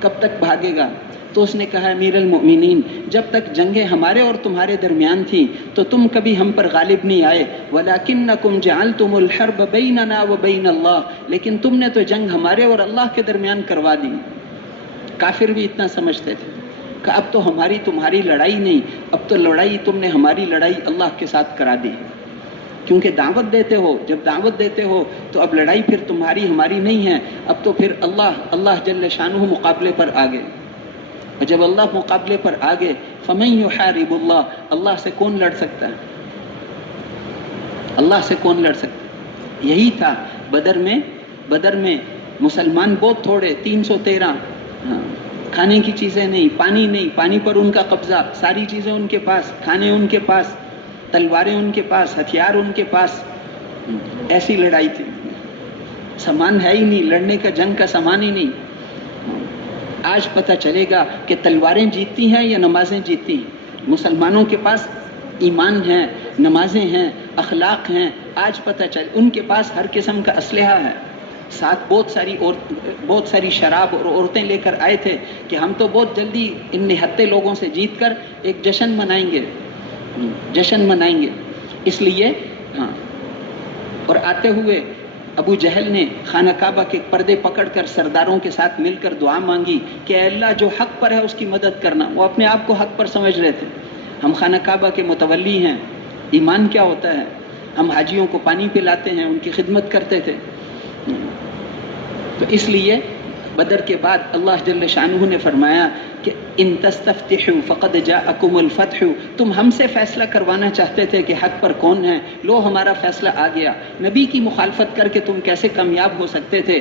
کب تک بھاگے گا؟ تو اس نے کہا امیر المؤمنین، جب تک جنگیں ہمارے اور تمہارے درمیان تھیں تو تم کبھی ہم پر غالب نہیں آئے، وَلَكِنَّكُمْ جَعَلْتُمُ الْحَرْبَ بَيْنَنَا وَبَيْنَ اللَّهِ، لیکن تم نے تو جنگ ہمارے اور اللہ کے درمیان کروا دی. کافر بھی اتنا سمجھتے تھے کہ اب تو ہماری تمہاری لڑائی نہیں، اب تو لڑائی تم نے ہماری لڑائی اللہ کے ساتھ کرا دی. کیونکہ دعوت دیتے ہو، جب دعوت دیتے ہو تو اب لڑائی پھر تمہاری ہماری نہیں ہے، اب تو پھر اللہ جل شانہ مقابلے پر آ گئے، اور جب اللہ مقابلے پر آ گئے فمن یحارب اللہ سے کون لڑ سکتا ہے؟ اللہ سے کون لڑ سکتا ہے؟ یہی تھا بدر میں مسلمان بہت تھوڑے، 313، کھانے کی چیزیں نہیں، پانی پر ان کا قبضہ، ساری چیزیں ان کے پاس، کھانے ان کے پاس، تلواریں ان کے پاس، ہتھیار ان کے پاس، ایسی لڑائی تھی، سامان ہے ہی نہیں، لڑنے کا جنگ کا سامان ہی نہیں۔ آج پتہ چلے گا کہ تلواریں جیتتی ہیں یا نمازیں جیتتی ہیں۔ مسلمانوں کے پاس ایمان ہے، نمازیں ہیں، اخلاق ہیں، آج پتہ چل ان کے پاس ہر قسم کا اسلحہ ہے، ساتھ بہت ساری شراب اور عورتیں لے کر آئے تھے کہ ہم تو بہت جلدی ان نہتے لوگوں سے جیت کر ایک جشن منائیں گے، اس لیے اور آتے ہوئے ابو جہل نے خانہ کعبہ کے پردے پکڑ کر سرداروں کے ساتھ مل کر دعا مانگی کہ اے اللہ جو حق پر ہے اس کی مدد کرنا۔ وہ اپنے آپ کو حق پر سمجھ رہے تھے، ہم خانہ کعبہ کے متولی ہیں، ایمان کیا ہوتا ہے، ہم حاجیوں کو پانی پلاتے ہیں، ان کی خدمت کرتے تھے۔ تو اس لیے بدر کے بعد اللہ جل شانہ نے فرمایا کہ ان تستفتحوا فقد جاءکم الفتح، تم ہم سے فیصلہ کروانا چاہتے تھے کہ حق پر کون ہے، لو ہمارا فیصلہ آ گیا۔ نبی کی مخالفت کر کے تم کیسے کامیاب ہو سکتے تھے؟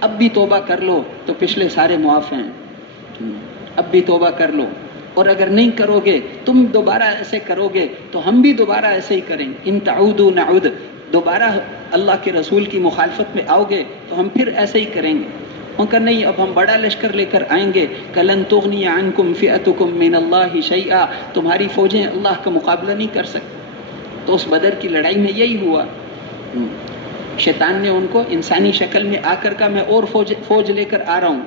اب بھی توبہ کر لو تو پچھلے سارے معاف ہیں، اب بھی توبہ کر لو، اور اگر نہیں کرو گے، تم دوبارہ ایسے کرو گے تو ہم بھی دوبارہ ایسے ہی کریں گے۔ ان تعودوا نعود، دوبارہ اللہ کے رسول کی مخالفت میں آؤ گے تو ہم پھر ایسے ہی کریں گے۔ ان کا نہیں، اب ہم بڑا لشکر لے کر آئیں گے، کلن تغنی عنکم فئتکم من اللہ شیئا، تمہاری فوجیں اللہ کا مقابلہ نہیں کر سکتی۔ تو اس بدر کی لڑائی میں یہی ہوا، شیطان نے ان کو انسانی شکل میں آ کر کہا میں اور فوج لے کر آ رہا ہوں۔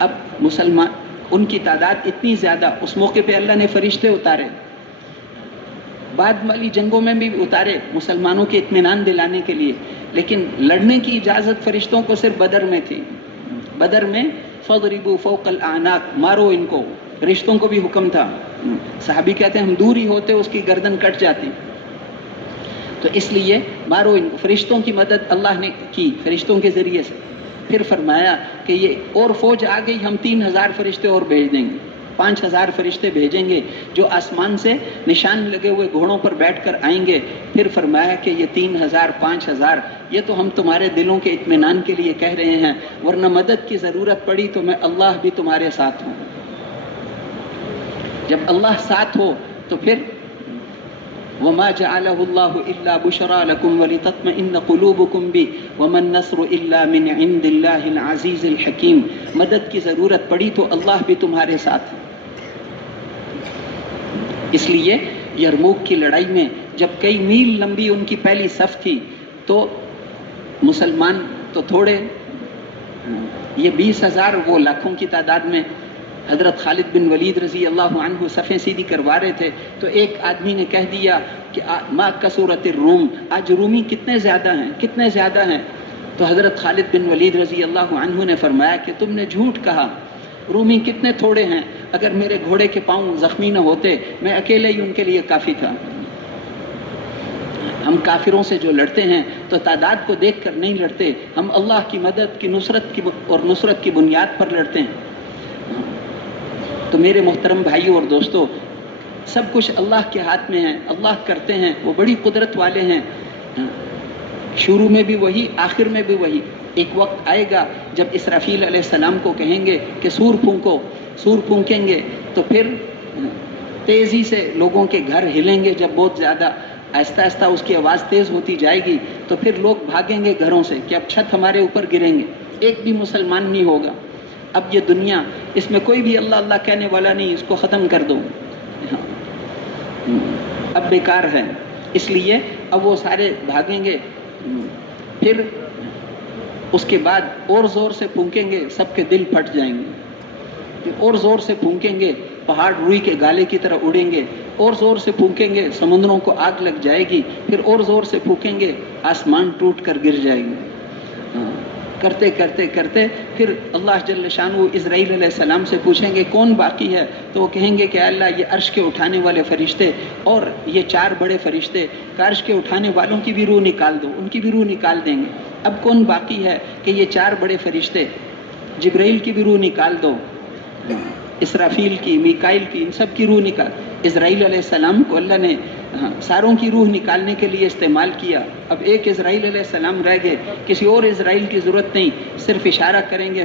اب مسلمان ان کی تعداد اتنی زیادہ، اس موقع پہ اللہ نے فرشتے اتارے، بعد والی جنگوں میں بھی اتارے مسلمانوں کے اطمینان دلانے کے لیے، لیکن لڑنے کی اجازت فرشتوں کو صرف بدر میں تھی۔ بدر میں فضربوا فوق الاعناق، مارو ان کو، فرشتوں کو بھی حکم تھا۔ صحابی کہتے ہیں ہم دور ہی ہوتے اس کی گردن کٹ جاتی، تو اس لیے مارو ان کو۔ فرشتوں کی مدد اللہ نے کی فرشتوں کے ذریعے سے۔ پھر فرمایا کہ یہ اور فوج آ گئی، ہم 3000 فرشتے اور بھیج دیں گے، 5000 فرشتے بھیجیں گے جو آسمان سے نشان لگے ہوئے گھوڑوں پر بیٹھ کر آئیں گے۔ پھر فرمایا کہ یہ 3000 5000 یہ تو ہم تمہارے دلوں کے اطمینان کے لیے کہہ رہے ہیں، ورنہ مدد کی ضرورت پڑی تو میں اللہ بھی تمہارے ساتھ ہوں۔ جب اللہ ساتھ ہو تو پھر وما جعله الله الا بشرى لكم ولتطمئن قلوبكم به وما النصر الا من عند الله العزيز الحكيم، مدد کی ضرورت پڑی تو اللہ بھی تمہارے ساتھ ہے۔ اس لیے یرموک کی لڑائی میں جب کئی میل لمبی ان کی پہلی صف تھی تو مسلمان تو تھوڑے، یہ 20,000 وہ لاکھوں کی تعداد میں، حضرت خالد بن ولید رضی اللہ عنہ صفیں سیدھی کروا رہے تھے تو ایک آدمی نے کہہ دیا کہ ما کثرت الروم، آج رومی کتنے زیادہ ہیں۔ تو حضرت خالد بن ولید رضی اللہ عنہ نے فرمایا کہ تم نے جھوٹ کہا، رومی کتنے تھوڑے ہیں، اگر میرے گھوڑے کے پاؤں زخمی نہ ہوتے میں اکیلے ہی ان کے لیے کافی تھا۔ ہم کافروں سے جو لڑتے ہیں تو تعداد کو دیکھ کر نہیں لڑتے، ہم اللہ کی مدد کی نصرت کی بنیاد پر لڑتے ہیں۔ تو میرے محترم بھائیوں اور دوستو، سب کچھ اللہ کے ہاتھ میں ہے، اللہ کرتے ہیں، وہ بڑی قدرت والے ہیں، شروع میں بھی وہی آخر میں بھی وہی۔ ایک وقت آئے گا جب اسرافیل علیہ السلام کو کہیں گے کہ سور پھونکو، سور پھونکیں گے تو پھر تیزی سے لوگوں کے گھر ہلیں گے، جب بہت زیادہ آہستہ آہستہ اس کی آواز تیز ہوتی جائے گی تو پھر لوگ بھاگیں گے گھروں سے کہ اب چھت ہمارے اوپر گریں گے، ایک بھی مسلمان نہیں ہوگا۔ اب یہ دنیا، اس میں کوئی بھی اللہ اللہ کہنے والا نہیں، اس کو ختم کر دو، اب بیکار ہے۔ اس لیے اب وہ سارے بھاگیں گے، پھر اس کے بعد اور زور سے پھونکیں گے، سب کے دل پھٹ جائیں گے، اور زور سے پھونکیں گے، پہاڑ روئی کے گالے کی طرح اڑیں گے، اور زور سے پھونکیں گے، سمندروں کو آگ لگ جائے گی، پھر اور زور سے پھونکیں گے، آسمان ٹوٹ کر گر جائے گی۔ کرتے کرتے کرتے پھر اللہ جل شانہ اسرائیل علیہ السلام سے پوچھیں گے کون باقی ہے، تو وہ کہیں گے کہ اللہ یہ عرش کے اٹھانے والے فرشتے اور یہ 4 بڑے فرشتے، عرش کے اٹھانے والوں کی بھی روح نکال دو، ان کی بھی روح نکال دیں گے۔ اب کون باقی ہے کہ یہ 4 بڑے فرشتے، جبرائیل کی بھی روح نکال دو، اسرافیل کی، میکائیل کی، ان سب کی روح نکال۔ اسرائیل علیہ السلام کو اللہ نے ساروں کی روح نکالنے کے لیے استعمال کیا۔ اب ایک اسرائیل علیہ السلام رہ گئے، کسی اور اسرائیل کی ضرورت نہیں، صرف اشارہ کریں گے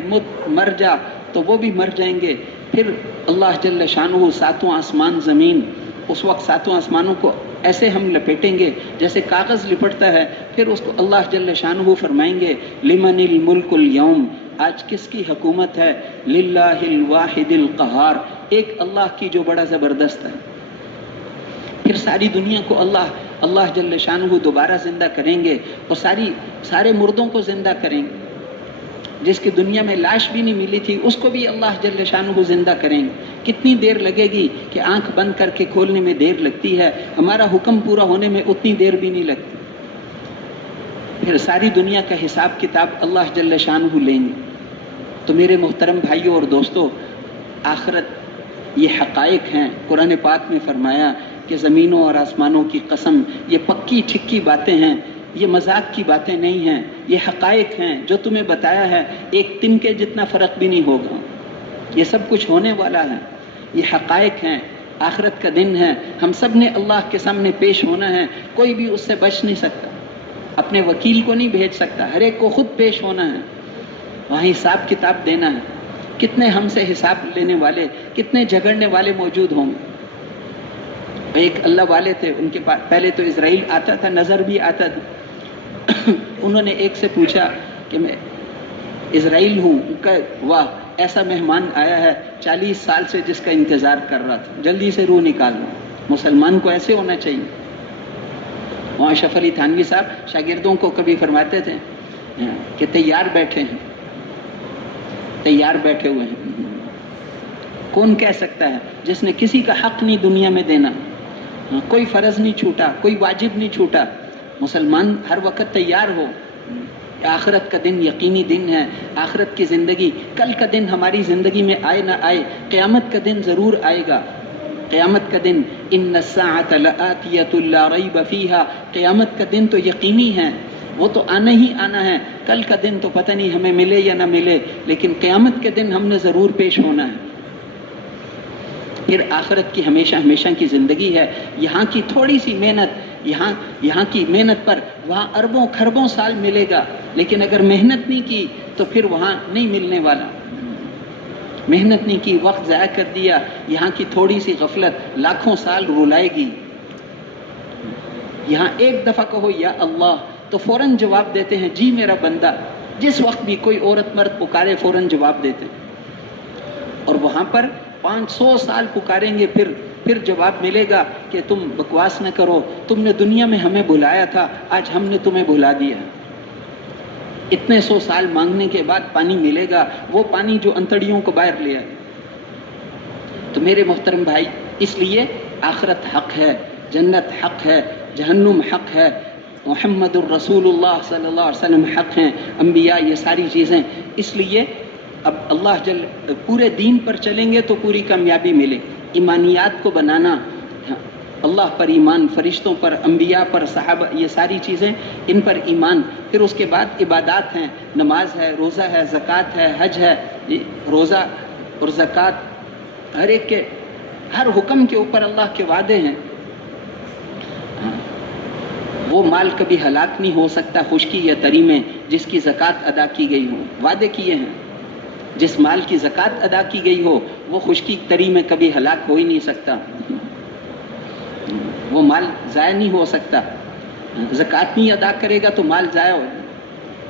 مر جا تو وہ بھی مر جائیں گے۔ پھر اللہ جل شانہ 7واں آسمان زمین، اس وقت 7واں آسمانوں کو ایسے ہم لپیٹیں گے جیسے کاغذ لپٹتا ہے، پھر اس کو اللہ جل شانہ فرمائیں گے لمن الملک اليوم، آج کس کی حکومت ہے؟ للہ الواحد القہار، ایک اللہ کی جو بڑا زبردست ہے۔ پھر ساری دنیا کو اللہ جل شانہ دوبارہ زندہ کریں گے اور سارے مردوں کو زندہ کریں گے۔ جس کی دنیا میں لاش بھی نہیں ملی تھی اس کو بھی اللہ جل شانہ زندہ کریں گے۔ کتنی دیر لگے گی کہ آنکھ بند کر کے کھولنے میں دیر لگتی ہے، ہمارا حکم پورا ہونے میں اتنی دیر بھی نہیں لگتی۔ پھر ساری دنیا کا حساب کتاب اللہ جل شانہ لیں گے۔ تو میرے محترم بھائیوں اور دوستوں، آخرت یہ حقائق ہیں۔ قرآن پاک میں فرمایا کہ زمینوں اور آسمانوں کی قسم، یہ پکی ٹھکی باتیں ہیں، یہ مذاق کی باتیں نہیں ہیں، یہ حقائق ہیں جو تمہیں بتایا ہے، ایک تنکے جتنا فرق بھی نہیں ہوگا، یہ سب کچھ ہونے والا ہے، یہ حقائق ہیں۔ آخرت کا دن ہے، ہم سب نے اللہ کے سامنے پیش ہونا ہے، کوئی بھی اس سے بچ نہیں سکتا، اپنے وکیل کو نہیں بھیج سکتا، ہر ایک کو خود پیش ہونا ہے، وہاں حساب کتاب دینا ہے۔ کتنے ہم سے حساب لینے والے، کتنے جھگڑنے والے موجود ہوں گے۔ ایک اللہ والے تھے، ان کے پاس پہلے تو اسرائیل آتا تھا، نظر بھی آتا تھا۔ انہوں نے ایک سے پوچھا کہ میں اسرائیل ہوں، کہ واہ ایسا مہمان آیا ہے 40 سال سے جس کا انتظار کر رہا تھا، جلدی سے روح نکال دو۔ مسلمان کو ایسے ہونا چاہیے۔ وہاں اشرف علی تھانوی صاحب شاگردوں کو کبھی فرماتے تھے کہ تیار بیٹھے ہیں، تیار بیٹھے ہوئے ہیں۔ کون کہہ سکتا ہے جس نے کسی کا حق نہیں دنیا میں دینا، کوئی فرض نہیں چھوٹا، کوئی واجب نہیں چھوٹا، مسلمان ہر وقت تیار ہو۔ آخرت کا دن یقینی دن ہے، آخرت کی زندگی، کل کا دن ہماری زندگی میں آئے نہ آئے، قیامت کا دن ضرور آئے گا۔ قیامت کا دن ان الساعۃ لآتیۃ لا ریب فیہا، قیامت کا دن تو یقینی ہے، وہ تو آنا ہی آنا ہے۔ کل کا دن تو پتہ نہیں ہمیں ملے یا نہ ملے، لیکن قیامت کے دن ہم نے ضرور پیش ہونا ہے۔ پھر آخرت کی ہمیشہ ہمیشہ کی زندگی ہے۔ یہاں کی تھوڑی سی محنت، یہاں کی محنت پر وہاں اربوں کھربوں سال ملے گا، لیکن اگر محنت نہیں کی تو پھر وہاں نہیں ملنے والا۔ محنت نہیں کی، وقت ضائع کر دیا، یہاں کی تھوڑی سی غفلت لاکھوں سال رلائے گی۔ یہاں ایک دفعہ کہو یا اللہ تو فوراً جواب دیتے ہیں جی میرا بندہ، جس وقت بھی کوئی عورت مرد پکارے فوراً جواب دیتے ہیں۔ اور وہاں پر 500 سال پکاریں گے، پھر جواب ملے گا کہ تم بکواس نہ کرو، تم نے دنیا میں ہمیں بلایا تھا، آج ہم نے تمہیں بلا دیا۔ اتنے 100 سال مانگنے کے بعد پانی ملے گا، وہ پانی جو انتڑیوں کو باہر لے آئے۔ تو میرے محترم بھائی، اس لیے آخرت حق ہے، جنت حق ہے، جہنم حق ہے، محمد الرسول اللہ صلی اللہ علیہ وسلم حق ہیں، انبیاء، یہ ساری چیزیں۔ اس لیے اب اللہ پورے دین پر چلیں گے تو پوری کامیابی ملے۔ ایمانیات کو بنانا، اللہ پر ایمان، فرشتوں پر، انبیاء پر، صحابہ، یہ ساری چیزیں، ان پر ایمان۔ پھر اس کے بعد عبادات ہیں، نماز ہے، روزہ ہے، زکوٰۃ ہے، حج ہے۔ روزہ اور زکوٰۃ ہر ایک کے، ہر حکم کے اوپر اللہ کے وعدے ہیں۔ وہ مال کبھی ہلاک نہیں ہو سکتا خشکی یا تری میں جس کی زکوٰۃ ادا کی گئی ہو، وعدے کیے ہیں۔ جس مال کی زکوٰۃ ادا کی گئی ہو وہ خشکی تری میں کبھی ہلاک ہو ہی نہیں سکتا، وہ مال ضائع نہیں ہو سکتا۔ زکوٰۃ نہیں ادا کرے گا تو مال ضائع ہو،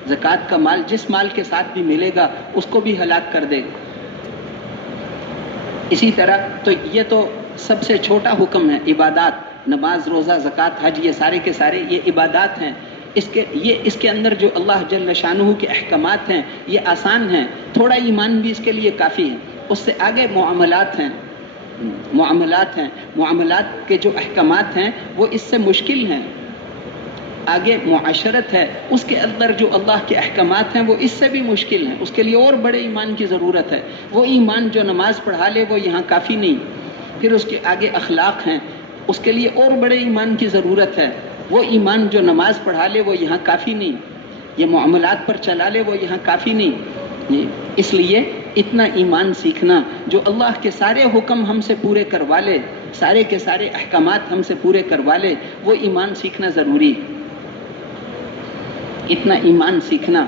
زکوٰۃ کا مال جس مال کے ساتھ بھی ملے گا اس کو بھی ہلاک کر دے گا۔ اسی طرح تو یہ تو سب سے چھوٹا حکم ہے، عبادات، نماز، روزہ، زکوٰۃ، حج، یہ سارے کے سارے یہ عبادات ہیں۔ اس کے اندر جو اللہ جل شانہ کے احکامات ہیں یہ آسان ہیں، تھوڑا ایمان بھی اس کے لیے کافی ہے۔ اس سے آگے معاملات ہیں، معاملات کے جو احکامات ہیں وہ اس سے مشکل ہیں۔ آگے معاشرت ہے، اس کے اندر جو اللہ کے احکامات ہیں وہ اس سے بھی مشکل ہیں، اس کے لیے اور بڑے ایمان کی ضرورت ہے۔ وہ ایمان جو نماز پڑھا لے وہ یہاں کافی نہیں، پھر اس کے آگے اخلاق ہیں، اس کے لیے اور بڑے ایمان کی ضرورت ہے۔ وہ ایمان جو نماز پڑھا لے وہ یہاں کافی نہیں، یہ معاملات پر چلا لے وہ یہاں کافی نہیں۔ اس لیے اتنا ایمان سیکھنا جو اللہ کے سارے حکم ہم سے پورے کروا لے، سارے کے سارے احکامات ہم سے پورے کروا لے، وہ ایمان سیکھنا ضروری ہے۔ اتنا ایمان سیکھنا،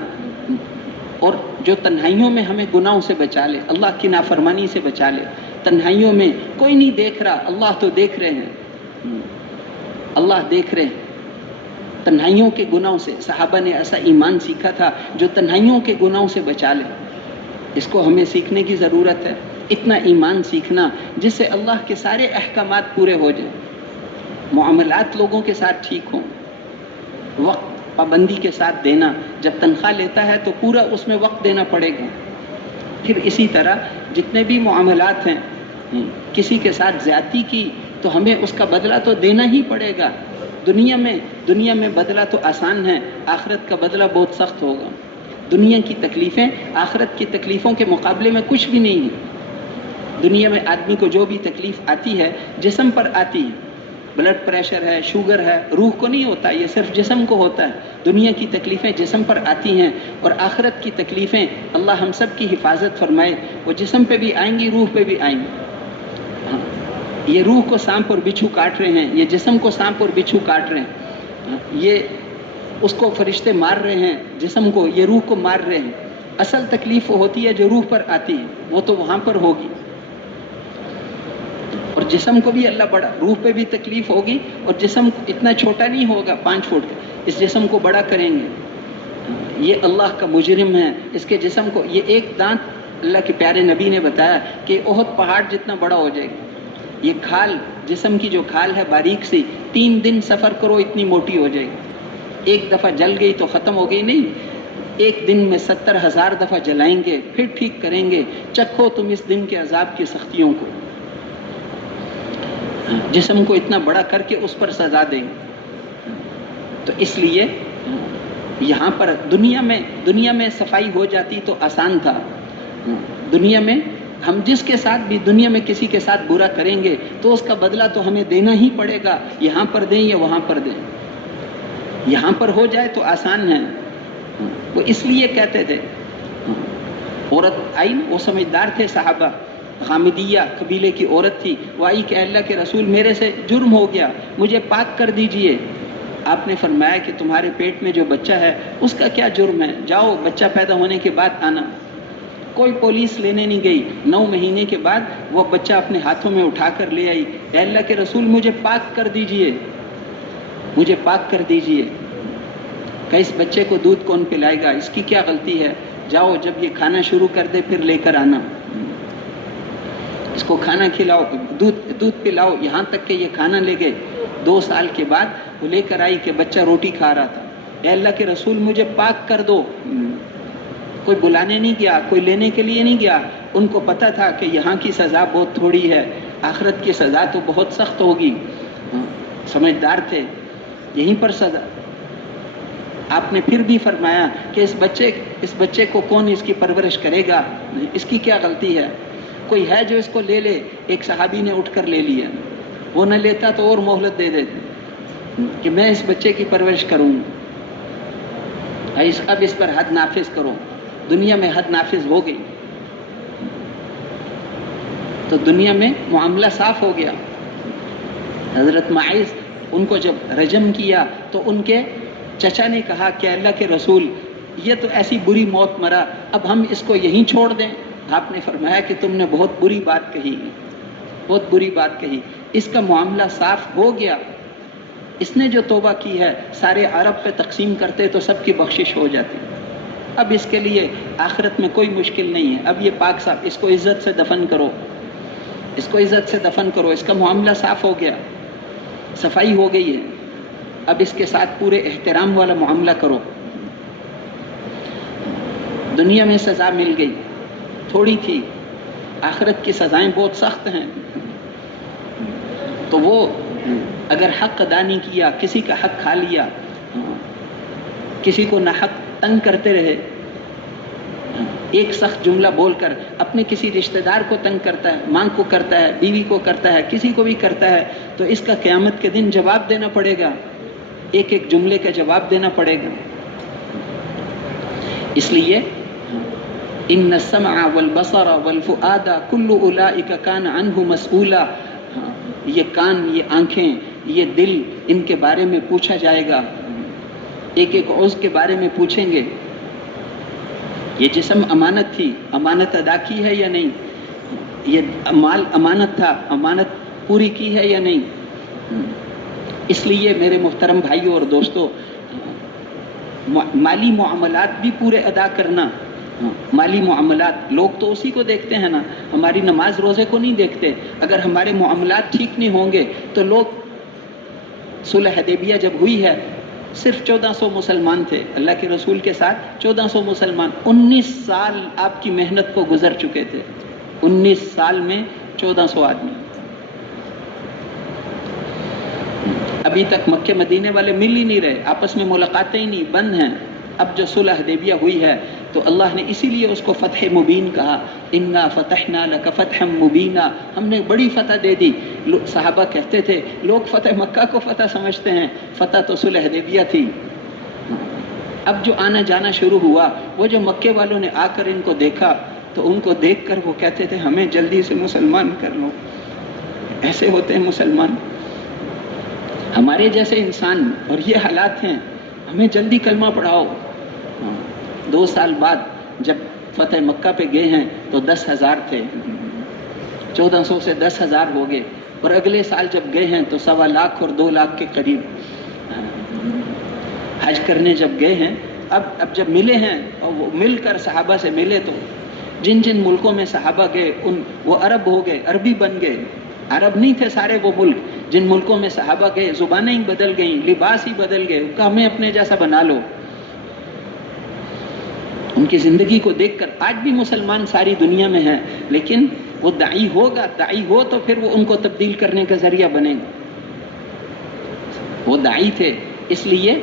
اور جو تنہائیوں میں ہمیں گناہوں سے بچا لے، اللہ کی نافرمانی سے بچا لے۔ تنہائیوں میں کوئی نہیں دیکھ رہا، اللہ تو دیکھ رہے ہیں، اللہ دیکھ رہے ہیں۔ تنہائیوں کے گناہوں سے صحابہ نے ایسا ایمان سیکھا تھا جو تنہائیوں کے گناہوں سے بچا لے۔ اس کو ہمیں سیکھنے کی ضرورت ہے، اتنا ایمان سیکھنا جس سے اللہ کے سارے احکامات پورے ہو جائیں، معاملات لوگوں کے ساتھ ٹھیک ہوں، وقت پابندی کے ساتھ دینا، جب تنخواہ لیتا ہے تو پورا اس میں وقت دینا پڑے گا۔ پھر اسی طرح جتنے بھی معاملات ہیں، کسی کے ساتھ زیادتی کی تو ہمیں اس کا بدلہ تو دینا ہی پڑے گا۔ دنیا میں بدلہ تو آسان ہے، آخرت کا بدلہ بہت سخت ہوگا۔ دنیا کی تکلیفیں آخرت کی تکلیفوں کے مقابلے میں کچھ بھی نہیں ہیں۔ دنیا میں آدمی کو جو بھی تکلیف آتی ہے جسم پر آتی ہے، بلڈ پریشر ہے، شوگر ہے، روح کو نہیں ہوتا، یہ صرف جسم کو ہوتا ہے۔ دنیا کی تکلیفیں جسم پر آتی ہیں، اور آخرت کی تکلیفیں اللہ ہم سب کی حفاظت فرمائے، وہ جسم پہ بھی آئیں گی، روح پہ بھی آئیں گی۔ یہ روح کو سانپ اور بچھو کاٹ رہے ہیں، یہ جسم کو سانپ اور بچھو کاٹ رہے ہیں، یہ اس کو فرشتے مار رہے ہیں، جسم کو، یہ روح کو مار رہے ہیں۔ اصل تکلیف وہ ہوتی ہے جو روح پر آتی ہے، وہ تو وہاں پر ہوگی۔ اور جسم کو بھی اللہ بڑا، روح پہ بھی تکلیف ہوگی، اور جسم اتنا چھوٹا نہیں ہوگا 5 فٹ کا، اس جسم کو بڑا کریں گے۔ یہ اللہ کا مجرم ہے، اس کے جسم کو، یہ ایک دانت اللہ کے پیارے نبی نے بتایا کہ احد پہاڑ جتنا بڑا ہو جائے گا۔ یہ کھال، جسم کی جو کھال ہے باریک سی، 3 دن سفر کرو اتنی موٹی ہو جائے گی۔ ایک دفعہ جل گئی تو ختم ہو گئی نہیں، ایک دن میں 70,000 دفعہ جلائیں گے، پھر ٹھیک کریں گے۔ چکھو تم اس دن کے عذاب کی سختیوں کو۔ جسم کو اتنا بڑا کر کے اس پر سزا دیں گے۔ تو اس لیے یہاں پر دنیا میں صفائی ہو جاتی تو آسان تھا۔ دنیا میں ہم جس کے ساتھ بھی دنیا میں کسی کے ساتھ برا کریں گے تو اس کا بدلہ تو ہمیں دینا ہی پڑے گا، یہاں پر دیں یا وہاں پر دیں۔ یہاں پر ہو جائے تو آسان ہے۔ وہ اس لیے کہتے تھے، عورت آئی، وہ سمجھدار تھے صحابہ، غامدیہ قبیلے کی عورت تھی، وہ آئی کہ اللہ کے رسول میرے سے جرم ہو گیا، مجھے پاک کر دیجئے۔ آپ نے فرمایا کہ تمہارے پیٹ میں جو بچہ ہے اس کا کیا جرم ہے، جاؤ بچہ پیدا ہونے کے بعد آنا۔ کوئی پولیس لینے نہیں گئی، 9 مہینے کے بعد وہ بچہ اپنے ہاتھوں میں اٹھا کر لے آئی، اے اللہ کے رسول مجھے پاک کر دیجئے، مجھے پاک کر دیجئے۔ کہ اس بچے کو دودھ کون پلائے گا، اس کی کیا غلطی ہے، جاؤ جب یہ کھانا شروع کر دے پھر لے کر آنا، اس کو کھانا کھلاؤ، دودھ پلاؤ، یہاں تک کہ یہ کھانا لے گئے۔ 2 سال کے بعد وہ لے کر آئی کہ بچہ روٹی کھا رہا تھا، اے اللہ کے رسول مجھے پاک کر دو۔ کوئی بلانے نہیں گیا، کوئی لینے کے لیے نہیں گیا، ان کو پتہ تھا کہ یہاں کی سزا بہت تھوڑی ہے، آخرت کی سزا تو بہت سخت ہوگی۔ سمجھدار تھے، یہیں پر سزا۔ آپ نے پھر بھی فرمایا کہ اس بچے کو کون اس کی پرورش کرے گا، اس کی کیا غلطی ہے، کوئی ہے جو اس کو لے لے۔ ایک صحابی نے اٹھ کر لے لیا، وہ نہ لیتا تو اور مہلت دے دیتے کہ میں اس بچے کی پرورش کروں، اب اس پر حد نافذ کرو۔ دنیا میں حد نافذ ہو گئی تو دنیا میں معاملہ صاف ہو گیا۔ حضرت معاذ ان کو جب رجم کیا تو ان کے چچا نے کہا کہ اللہ کے رسول یہ تو ایسی بری موت مرا، اب ہم اس کو یہیں چھوڑ دیں۔ آپ نے فرمایا کہ تم نے بہت بری بات کہی، بہت بری بات کہی، اس کا معاملہ صاف ہو گیا۔ اس نے جو توبہ کی ہے سارے عرب پہ تقسیم کرتے تو سب کی بخشش ہو جاتی۔ اب اس کے لیے آخرت میں کوئی مشکل نہیں ہے، اب یہ پاک صاف، اس کو عزت سے دفن کرو، اس کو عزت سے دفن کرو، اس کا معاملہ صاف ہو گیا، صفائی ہو گئی ہے، اب اس کے ساتھ پورے احترام والا معاملہ کرو۔ دنیا میں سزا مل گئی، تھوڑی تھی، آخرت کی سزائیں بہت سخت ہیں۔ تو وہ اگر حق ادا نہیں کیا، کسی کا حق کھا لیا، کسی کو ناحق تنگ کرتے رہے، ایک سخت جملہ بول کر اپنے کسی رشتہ دار کو تنگ کرتا ہے، ماں کو کرتا ہے، بیوی کو کرتا ہے، کسی کو بھی کرتا ہے، تو اس کا قیامت کے دن جواب دینا پڑے گا، ایک ایک جملے کا جواب دینا پڑے گا۔ اس لیے ان السمع والبصر والفؤاد كل اولئک کان عنہ مسئولا، یہ کان، یہ آنکھیں، یہ دل، ان کے بارے میں پوچھا جائے گا، ایک ایک عضو کے بارے میں پوچھیں گے۔ یہ جسم امانت تھی، امانت ادا کی ہے یا نہیں؟ یہ مال امانت تھا، امانت پوری کی ہے یا نہیں؟ اس لیے میرے محترم بھائیوں اور دوستوں، مالی معاملات بھی پورے ادا کرنا۔ مالی معاملات، لوگ تو اسی کو دیکھتے ہیں نا، ہماری نماز روزے کو نہیں دیکھتے۔ اگر ہمارے معاملات ٹھیک نہیں ہوں گے تو لوگ، صلح حدیبیہ جب ہوئی ہے صرف 1400 مسلمان تھے اللہ کے رسول کے ساتھ، 1400 مسلمان، 19 سال آپ کی محنت کو گزر چکے تھے، 19 سال میں 1400 آدمی۔ ابھی تک مکے مدینے والے مل ہی نہیں رہے، آپس میں ملاقاتیں ہی نہیں، بند ہیں۔ اب جو صلح حدیبیہ ہوئی ہے تو اللہ نے اسی لیے اس کو فتح مبین کہا، انا فتحنا لک فتحا مبینا، ہم نے بڑی فتح دے دی۔ صحابہ کہتے تھے لوگ فتح مکہ کو فتح سمجھتے ہیں، فتح تو صلح حدیبیہ تھی۔ اب جو آنا جانا شروع ہوا، وہ جو مکے والوں نے آ کر ان کو دیکھا تو ان کو دیکھ کر وہ کہتے تھے ہمیں جلدی سے مسلمان کر لو۔ ایسے ہوتے ہیں مسلمان، ہمارے جیسے انسان، اور یہ حالات ہیں، ہمیں جلدی کلمہ پڑھاؤ۔ 2 سال بعد جب فتح مکہ پہ گئے ہیں تو 10,000 تھے، 1400 سے 10,000 ہو گئے، اور اگلے سال جب گئے ہیں تو 1.25 لاکھ اور 2 لاکھ کے قریب۔ حج کرنے جب گئے ہیں، اب جب ملے ہیں اور وہ مل کر صحابہ سے ملے تو جن جن ملکوں میں صحابہ گئے وہ عرب ہو گئے، عربی بن گئے۔ عرب نہیں تھے سارے وہ ملک، جن ملکوں میں صحابہ گئے زبانیں ہی بدل گئیں، لباس ہی بدل گئے، کہا ہمیں اپنے جیسا بنا لو۔ ان کی زندگی کو دیکھ کر آج بھی مسلمان ساری دنیا میں ہیں، لیکن وہ داعی ہوگا، داعی ہو تو پھر وہ ان کو تبدیل کرنے کا ذریعہ بنے گا۔ وہ داعی تھے اس لیے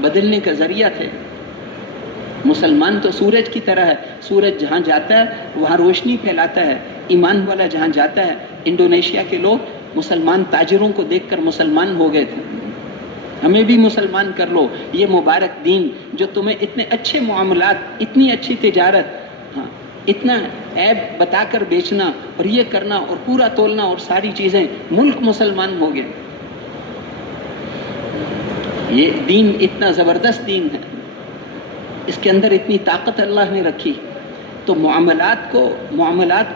بدلنے کا ذریعہ تھے۔ مسلمان تو سورج کی طرح ہے، سورج جہاں جاتا ہے وہاں روشنی پھیلاتا ہے۔ ایمان والا جہاں جاتا ہے، انڈونیشیا کے لوگ مسلمان تاجروں کو دیکھ کر مسلمان ہو گئے تھے، ہمیں بھی مسلمان کر لو۔ یہ مبارک دین جو تمہیں اتنے اچھے معاملات، اتنی اچھی تجارت، اتنا عیب بتا کر بیچنا اور یہ کرنا اور پورا تولنا اور ساری چیزیں، ملک مسلمان ہو گئے۔ یہ دین اتنا زبردست دین ہے، اس کے اندر اتنی طاقت اللہ نے رکھی۔ تو معاملات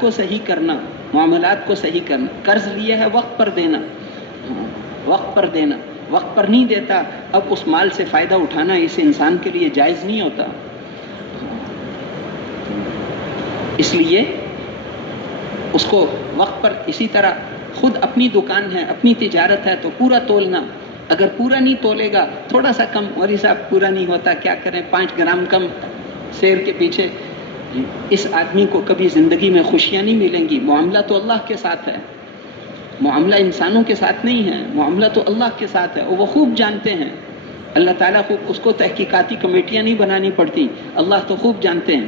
کو صحیح کرنا، معاملات کو صحیح کرنا۔ قرض لیا ہے وقت پر دینا، وقت پر دینا، وقت پر نہیں دیتا، اب اس مال سے فائدہ اٹھانا اس انسان کے لیے جائز نہیں ہوتا۔ اس لیے اس کو وقت پر، اسی طرح خود اپنی دکان ہے، اپنی تجارت ہے تو پورا تولنا۔ اگر پورا نہیں تولے گا، تھوڑا سا کم، مولوی صاحب پورا نہیں ہوتا کیا کریں، 5 گرام کم سیر کے پیچھے، اس آدمی کو کبھی زندگی میں خوشیاں نہیں ملیں گی۔ معاملہ تو اللہ کے ساتھ ہے، معاملہ انسانوں کے ساتھ نہیں ہے، معاملہ تو اللہ کے ساتھ ہے، اور وہ خوب جانتے ہیں۔ اللہ تعالیٰ کو اس کو تحقیقاتی کمیٹیاں نہیں بنانی پڑتی، اللہ تو خوب جانتے ہیں۔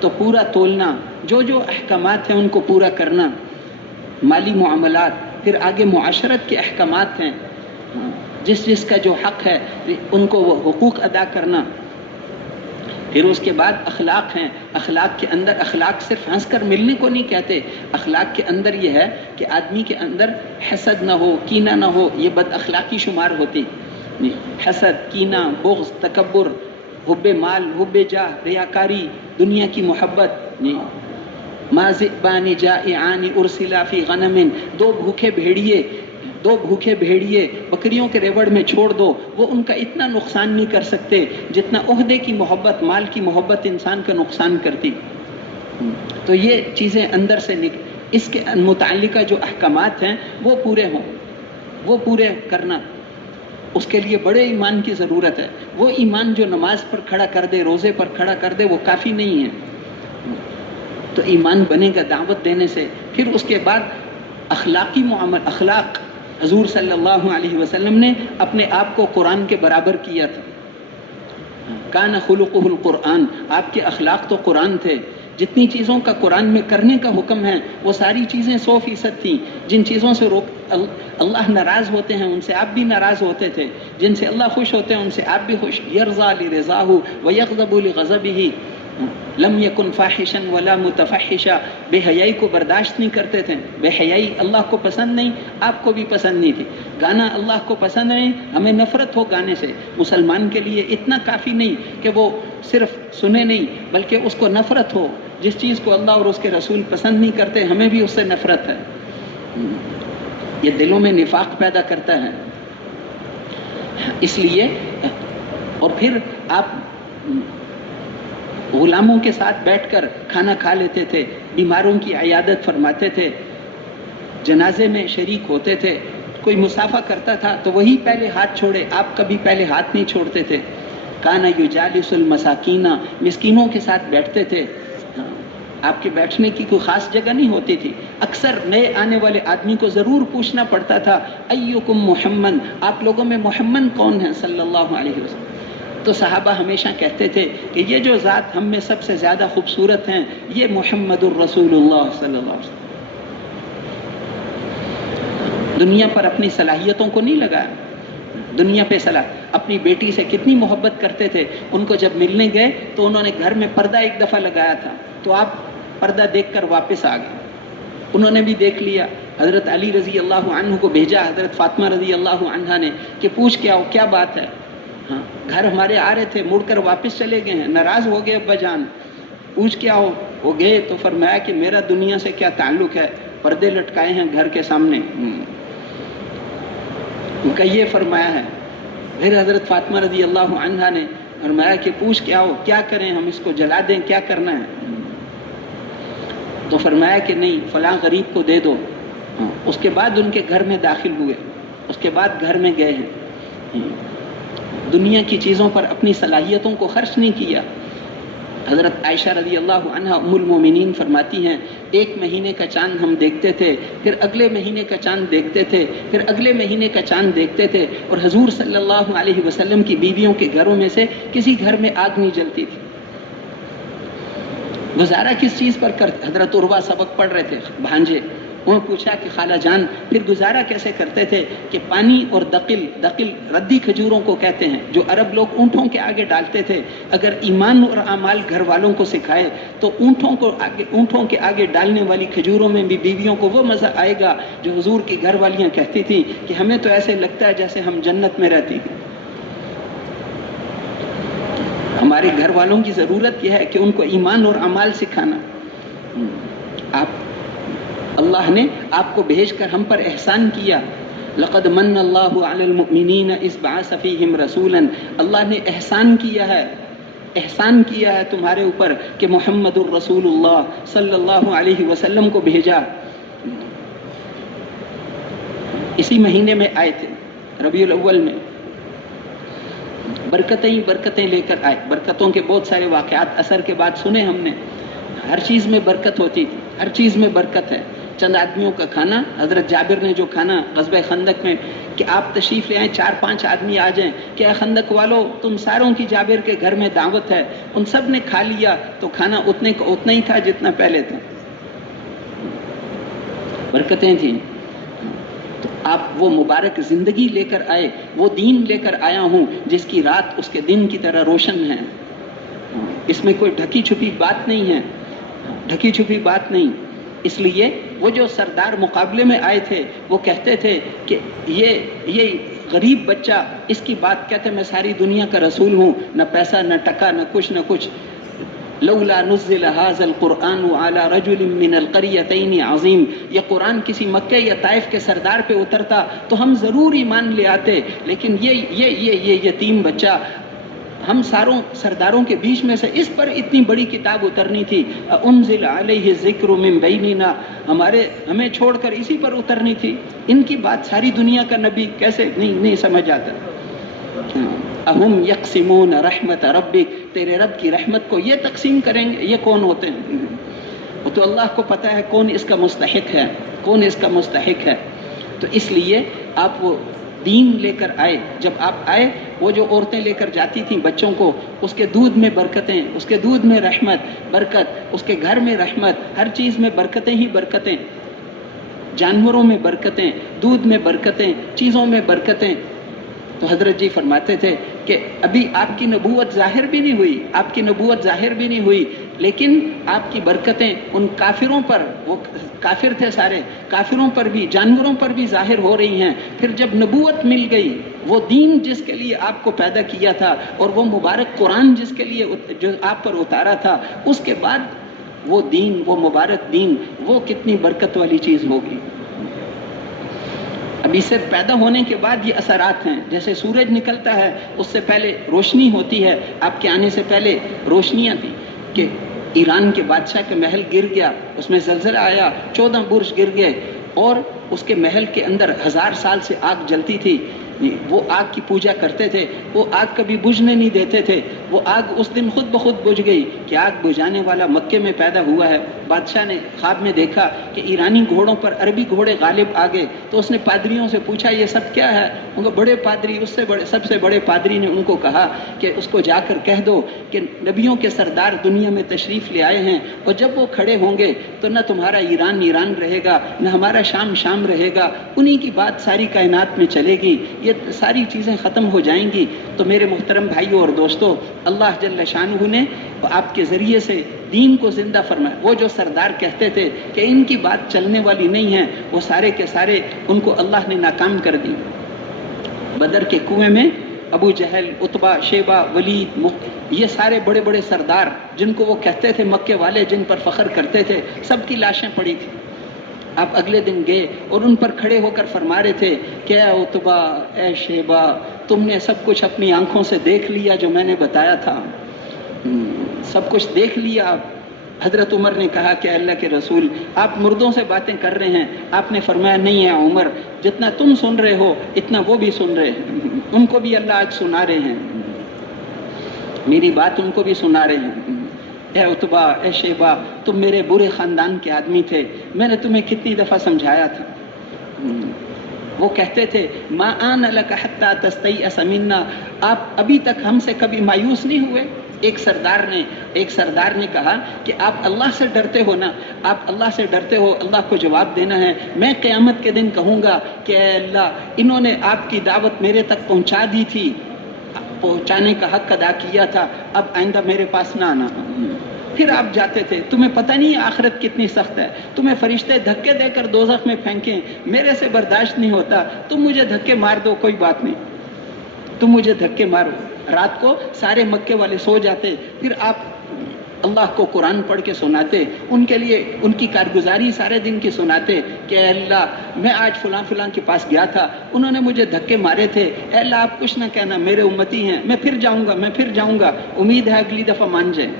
تو پورا تولنا، جو جو احکامات ہیں ان کو پورا کرنا، مالی معاملات، پھر آگے معاشرت کے احکامات ہیں، جس جس کا جو حق ہے ان کو وہ حقوق ادا کرنا۔ پھر اس کے بعد اخلاق ہیں، اخلاق کے اندر، اخلاق صرف ہنس کر ملنے کو نہیں کہتے، اخلاق کے اندر یہ ہے کہ آدمی کے اندر حسد نہ ہو، کینہ نہ ہو، یہ بد اخلاقی شمار ہوتی۔ حسد، کینہ، بغض، تکبر، حب مال، حب جاہ، ریاکاری، دنیا کی محبت۔ ما ذئبان جائعان ارسلا فی غنم، دو بھوکے بھیڑیے بکریوں کے ریوڑ میں چھوڑ دو، وہ ان کا اتنا نقصان نہیں کر سکتے جتنا عہدے کی محبت، مال کی محبت انسان کا نقصان کرتی۔ تو یہ چیزیں اندر سے اس کے متعلقہ جو احکامات ہیں وہ پورے ہوں، وہ پورے کرنا، اس کے لیے بڑے ایمان کی ضرورت ہے۔ وہ ایمان جو نماز پر کھڑا کر دے، روزے پر کھڑا کر دے، وہ کافی نہیں ہے۔ تو ایمان بنے گا دعوت دینے سے۔ پھر اس کے بعد اخلاقی معاملہ، اخلاق، حضور صلی اللہ علیہ وسلم نے اپنے آپ کو قرآن کے برابر کیا تھا۔ کان خلقہ القرآن، آپ کے اخلاق تو قرآن تھے. جتنی چیزوں کا قرآن میں کرنے کا حکم ہے وہ ساری چیزیں 100% تھیں. جن چیزوں سے اللہ ناراض ہوتے ہیں ان سے آپ بھی ناراض ہوتے تھے، جن سے اللہ خوش ہوتے ہیں ان سے آپ بھی خوش. یرضا لرضاہ ویغضب لغضبہ، لم یکن فاحشا ولا متفحشا، بے حیائی کو برداشت نہیں کرتے تھے. بے حیائی اللہ کو پسند نہیں، آپ کو بھی پسند نہیں تھی. گانا اللہ کو پسند نہیں، ہمیں نفرت ہو گانے سے. مسلمان کے لیے اتنا کافی نہیں کہ وہ صرف سنے نہیں بلکہ اس کو نفرت ہو. جس چیز کو اللہ اور اس کے رسول پسند نہیں کرتے ہمیں بھی اس سے نفرت ہے. یہ دلوں میں نفاق پیدا کرتا ہے. اس لیے اور پھر آپ غلاموں کے ساتھ بیٹھ کر کھانا کھا لیتے تھے، بیماروں کی عیادت فرماتے تھے، جنازے میں شریک ہوتے تھے. کوئی مسافہ کرتا تھا تو وہی پہلے ہاتھ چھوڑے، آپ کبھی پہلے ہاتھ نہیں چھوڑتے تھے. کانا یجالس المساکین، مسکینوں کے ساتھ بیٹھتے تھے. آپ کے بیٹھنے کی کوئی خاص جگہ نہیں ہوتی تھی. اکثر نئے آنے والے آدمی کو ضرور پوچھنا پڑتا تھا ایکم محمد، آپ لوگوں میں محمد کون ہے صلی اللہ علیہ وسلم. تو صحابہ ہمیشہ کہتے تھے کہ یہ جو ذات ہم میں سب سے زیادہ خوبصورت ہیں یہ محمد الرسول اللہ صلی اللہ علیہ وسلم. دنیا پر اپنی صلاحیتوں کو نہیں لگایا. دنیا پہ اپنی بیٹی سے کتنی محبت کرتے تھے. ان کو جب ملنے گئے تو انہوں نے گھر میں پردہ ایک دفعہ لگایا تھا تو آپ پردہ دیکھ کر واپس آ گئے. انہوں نے بھی دیکھ لیا. حضرت علی رضی اللہ عنہ کو بھیجا حضرت فاطمہ رضی اللہ عنہا نے کہ پوچھ کے آؤ کیا بات ہے. ہاں گھر ہمارے آ رہے تھے، مڑ کر واپس چلے گئے ہیں، ناراض ہو گئے ابا جان، پوچھ کے آؤ. وہ گئے تو فرمایا کہ میرا دنیا سے کیا تعلق ہے، پردے لٹکائے ہیں گھر کے سامنے. ان کا یہ فرمایا ہے. پھر حضرت فاطمہ رضی اللہ عنہا نے فرمایا کہ پوچھ کے آؤ کیا کریں، ہم اس کو جلا دیں، کیا کرنا ہے. تو فرمایا کہ نہیں فلاں غریب کو دے دو. اس کے بعد ان کے گھر میں داخل ہوئے، اس کے بعد گھر میں گئے ہیں. دنیا کی چیزوں پر اپنی صلاحیتوں کو خرچ نہیں کیا. حضرت عائشہ رضی اللہ عنہا ام المومنین فرماتی ہیں 1 مہینے کا چاند ہم دیکھتے تھے، پھر اگلے مہینے کا چاند دیکھتے تھے، پھر اگلے مہینے کا چاند دیکھتے تھے، اور حضور صلی اللہ علیہ وسلم کی بیویوں کے گھروں میں سے کسی گھر میں آگ نہیں جلتی تھی. گزارا کس چیز پر کرتے؟ حضرت عروہ سبق پڑھ رہے تھے بھانجے. انہوں نے پوچھا کہ خالہ جان پھر گزارا کیسے کرتے تھے؟ کہ پانی اور دقل ردی کھجوروں کو کہتے ہیں جو عرب لوگ اونٹوں کے آگے ڈالتے تھے. اگر ایمان اور اعمال گھر والوں کو سکھائے تو اونٹوں کے آگے ڈالنے والی کھجوروں میں بھی بیویوں کو وہ مزہ آئے گا جو حضور کی گھر والیاں کہتی تھی کہ ہمیں تو ایسے لگتا ہے جیسے ہم جنت میں رہتی ہیں. ہمارے گھر والوں کی ضرورت یہ ہے کہ ان کو ایمان اور اعمال سکھانا. اللہ نے آپ کو بھیج کر ہم پر احسان کیا. لقد من اللہ علی المؤمنین اذ بعث فیہم رسولا. اللہ نے احسان کیا ہے تمہارے اوپر کہ محمد الرسول اللہ صلی اللہ علیہ وسلم کو بھیجا. اسی مہینے میں آئے تھے ربیع الاول میں. برکتیں لے کر آئے. برکتوں کے بہت سارے واقعات اثر کے بعد سنے ہم نے. ہر چیز میں برکت ہوتی تھی، ہر چیز میں برکت ہے. چند آدمیوں کا کھانا، حضرت جابر نے جو کھانا غزوہ خندق میں کہ آپ تشریف لے آئیں 4-5 آدمی آ جائیں کہ اے خندق والو تم ساروں کی جابر کے گھر میں دعوت ہے. ان سب نے کھا لیا تو کھانا اتنا ہی تھا جتنا پہلے تھا. برکتیں تھیں. تو آپ وہ مبارک زندگی لے کر آئے، وہ دین لے کر آیا ہوں جس کی رات اس کے دن کی طرح روشن ہے. اس میں کوئی ڈھکی چھپی بات نہیں. اس لیے وہ جو سردار مقابلے میں آئے تھے وہ کہتے تھے کہ یہ غریب بچہ، اس کی بات کہتے میں ساری دنیا کا رسول ہوں، نہ پیسہ نہ ٹکا نہ کچھ. لولا نزل هذا القرآن على رجل من القريتين عظیم. یہ قرآن کسی مکہ یا طائف کے سردار پہ اترتا تو ہم ضرور ایمان لے آتے، لیکن یہ یتیم بچہ، ہم ساروں سرداروں کے بیچ میں سے اس پر اتنی بڑی کتاب اترنی تھی. انزل علیہ الذکر من بیننا، ہمیں چھوڑ کر اسی پر اترنی تھی. ان کی بات ساری دنیا کا نبی کیسے نہیں سمجھ آتا. اہم یقسمون رحمت ربک، تیرے رب کی رحمت کو یہ تقسیم کریں گے؟ یہ کون ہوتے ہیں؟ وہ تو اللہ کو پتہ ہے کون اس کا مستحق ہے. تو اس لیے آپ وہ دین لے کر آئے. جب آپ آئے وہ جو عورتیں لے کر جاتی تھیں بچوں کو، اس کے دودھ میں برکتیں، اس کے دودھ میں رحمت، برکت، اس کے گھر میں رحمت، ہر چیز میں برکتیں ہی برکتیں، جانوروں میں برکتیں، دودھ میں برکتیں، چیزوں میں برکتیں۔ تو حضرت جی فرماتے تھے کہ ابھی آپ کی نبوت ظاہر بھی نہیں ہوئی، آپ کی نبوت ظاہر بھی نہیں ہوئی، لیکن آپ کی برکتیں ان کافروں پر، وہ کافر تھے سارے، کافروں پر بھی، جانوروں پر بھی ظاہر ہو رہی ہیں۔ پھر جب نبوت مل گئی، وہ دین جس کے لیے آپ کو پیدا کیا تھا اور وہ مبارک قرآن جس کے لیے جو آپ پر اتارا تھا، اس کے بعد وہ دین، وہ مبارک دین، وہ کتنی برکت والی چیز ہوگی۔ ابھی صرف پیدا ہونے کے بعد یہ اثرات ہیں، جیسے سورج نکلتا ہے اس سے پہلے روشنی ہوتی ہے، آپ کے آنے سے پہلے روشنیاں تھیں کہ ایران کے بادشاہ کا محل گر گیا، اس میں زلزلہ آیا، 14 برج گر گئے، اور اس کے محل کے اندر 1000 سال سے آگ جلتی تھی، وہ آگ کی پوجا کرتے تھے، وہ آگ کبھی بجھنے نہیں دیتے تھے، وہ آگ اس دن خود بخود بجھ گئی کہ آگ بجھانے والا مکے میں پیدا ہوا ہے۔ بادشاہ نے خواب میں دیکھا کہ ایرانی گھوڑوں پر عربی گھوڑے غالب آ گئے، تو اس نے پادریوں سے پوچھا یہ سب کیا ہے؟ ان کو بڑے پادری، اس سے بڑے، سب سے بڑے پادری نے ان کو کہا کہ اس کو جا کر کہہ دو کہ نبیوں کے سردار دنیا میں تشریف لے آئے ہیں، اور جب وہ کھڑے ہوں گے تو نہ تمہارا ایران ایران رہے گا، نہ ہمارا شام شام رہے گا، انہی کی بات ساری کائنات میں چلے گی، یہ ساری چیزیں ختم ہو جائیں گی۔ تو میرے محترم بھائیوں اور دوستو، اللہ جل شانہ نے آپ کے ذریعے سے دین کو زندہ فرمایا۔ وہ جو سردار کہتے تھے کہ ان کی بات چلنے والی نہیں ہے، وہ سارے کے سارے ان کو اللہ نے ناکام کر دی۔ بدر کے کنویں میں ابو جہل، عتبہ، شیبہ، ولید، یہ سارے بڑے بڑے سردار جن کو وہ کہتے تھے مکے والے، جن پر فخر کرتے تھے، سب کی لاشیں پڑی تھیں۔ آپ اگلے دن گئے اور ان پر کھڑے ہو کر فرما رہے تھے کہ اے عتبہ، اے شیبہ، تم نے سب کچھ اپنی آنکھوں سے دیکھ لیا جو میں نے بتایا تھا، سب کچھ دیکھ لیا۔ حضرت عمر نے کہا کہ اللہ کے رسول، آپ مردوں سے باتیں کر رہے ہیں۔ آپ نے فرمایا نہیں ہے عمر، جتنا تم سن رہے ہو اتنا وہ بھی سن رہے ہیں، ان کو بھی اللہ آج سنا رہے ہیں، میری بات ان کو بھی سنا رہے ہیں۔ اے عتبہ، اے شیبہ، تم میرے برے خاندان کے آدمی تھے، میں نے تمہیں کتنی دفعہ سمجھایا تھا۔ وہ کہتے تھے ما آن لک حتی تستیأس منا، آپ ابھی تک ہم سے کبھی مایوس نہیں ہوئے؟ ایک سردار نے کہا کہ آپ اللہ سے ڈرتے ہو نا، آپ اللہ سے ڈرتے ہو، اللہ کو جواب دینا ہے۔ میں قیامت کے دن کہوں گا کہ اے اللہ، انہوں نے آپ کی دعوت میرے تک پہنچا دی تھی، پہنچانے کا حق ادا کیا تھا، اب آئندہ میرے پاس نہ آنا۔ پھر آپ جاتے تھے، تمہیں پتہ نہیں آخرت کتنی سخت ہے، تمہیں فرشتے دھکے دے کر دوزخ میں پھینکیں، میرے سے برداشت نہیں ہوتا، تم مجھے دھکے مار دو، کوئی بات نہیں، تم مجھے دھکے مارو۔ رات کو سارے مکے والے سو جاتے، پھر آپ اللہ کو قرآن پڑھ کے سناتے، ان کے لیے ان کی کارگزاری سارے دن کی سناتے کہ اے اللہ، میں آج فلاں فلاں کے پاس گیا تھا، انہوں نے مجھے دھکے مارے تھے، اے اللہ آپ کچھ نہ کہنا، میرے امتی ہیں، میں پھر جاؤں گا، امید ہے اگلی دفعہ مان جائیں۔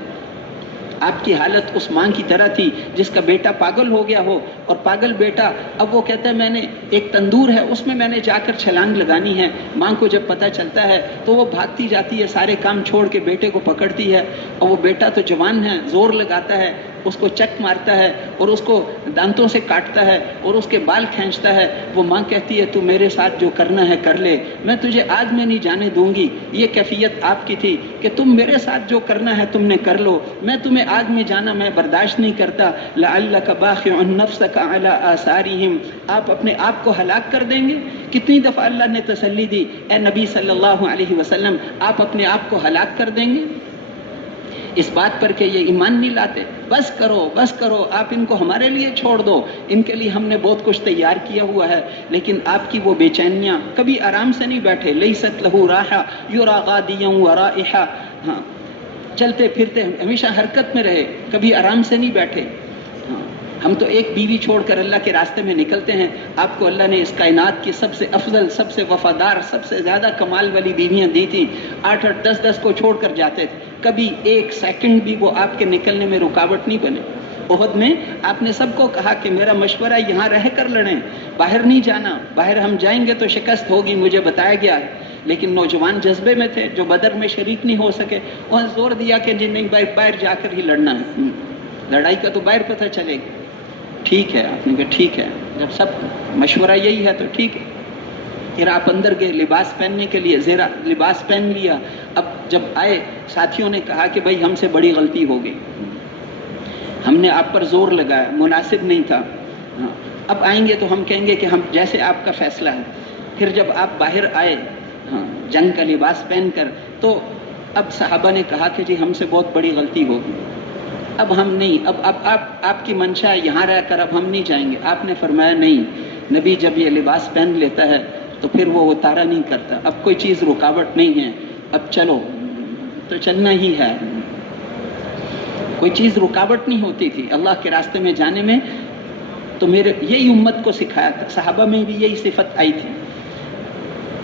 آپ کی حالت اس ماں کی طرح تھی جس کا بیٹا پاگل ہو گیا ہو، اور پاگل بیٹا اب وہ کہتا ہے میں نے ایک تندور ہے اس میں نے جا کر چھلانگ لگانی ہے، ماں کو جب پتہ چلتا ہے تو وہ بھاگتی جاتی ہے، سارے کام چھوڑ کے بیٹے کو پکڑتی ہے، اور وہ بیٹا تو جوان ہے، زور لگاتا ہے، اس کو چک مارتا ہے اور اس کو دانتوں سے کاٹتا ہے اور اس کے بال کھینچتا ہے۔ وہ ماں کہتی ہے تو میرے ساتھ جو کرنا ہے کر لے، میں تجھے آگ میں نہیں جانے دوں گی۔ یہ کیفیت آپ کی تھی کہ تم میرے ساتھ جو کرنا ہے تم نے کر لو، میں تمہیں آگ میں جانا میں برداشت نہیں کرتا۔ لعلک باخع نفسک علی آثارہم، آپ اپنے آپ کو ہلاک کر دیں گے۔ کتنی دفعہ اللہ نے تسلی دی، اے نبی صلی اللہ علیہ وسلم آپ اپنے آپ کو ہلاک کر دیں گے، اس بات پر کہ یہ ایمان نہیں لاتے۔ بس کرو، آپ ان کو ہمارے لیے چھوڑ دو، ان کے لیے ہم نے بہت کچھ تیار کیا ہوا ہے۔ لیکن آپ کی وہ بے چینیاں، کبھی آرام سے نہیں بیٹھے، لیست لہ راحہ یرا غادیا ورائحہ، ہاں چلتے پھرتے ہمیشہ حرکت میں رہے، کبھی آرام سے نہیں بیٹھے۔ ہم تو ایک بیوی چھوڑ کر اللہ کے راستے میں نکلتے ہیں، آپ کو اللہ نے اس کائنات کی سب سے افضل، سب سے وفادار، سب سے زیادہ کمال والی بیویاں دی تھیں، 8 10 کو چھوڑ کر جاتے تھے، کبھی ایک سیکنڈ بھی وہ آپ کے نکلنے میں رکاوٹ نہیں بنے۔ احد میں آپ نے سب کو کہا کہ میرا مشورہ یہاں رہ کر لڑیں، باہر نہیں جانا، باہر ہم جائیں گے تو شکست ہوگی، مجھے بتایا گیا ہے۔ لیکن نوجوان جذبے میں تھے جو بدر میں شریک نہیں ہو سکے، انہوں نے زور دیا کہ نہیں باہر جا کر ہی لڑنا ہے، لڑائی کا تو باہر پتہ چلے گا۔ ٹھیک ہے، آپ نے کہا ٹھیک ہے، جب سب مشورہ یہی ہے تو ٹھیک ہے۔ پھر آپ اندر گئے لباس پہننے کے لیے، زیرا لباس پہن لیا. اب جب آئے ساتھیوں نے کہا کہ بھائی ہم سے بڑی غلطی ہو گئی، ہم نے آپ پر زور لگایا، مناسب نہیں تھا. اب آئیں گے تو ہم کہیں گے کہ ہم جیسے آپ کا فیصلہ ہے. پھر جب آپ باہر آئے جنگ کا لباس پہن کر، تو اب صحابہ نے کہا کہ جی ہم سے بہت بڑی غلطی ہوگی، اب ہم نہیں، اب آپ کی منشا یہاں رہ کر اب ہم نہیں جائیں گے. آپ نے فرمایا نہیں، نبی جب یہ لباس پہن لیتا ہے تو پھر وہ اتارا نہیں کرتا، اب کوئی چیز رکاوٹ نہیں ہے، اب چلو تو چلنا ہی ہے. کوئی چیز رکاوٹ نہیں ہوتی تھی اللہ کے راستے میں جانے میں. تو میرے یہی امت کو سکھایا تھا، صحابہ میں بھی یہی صفت آئی تھی.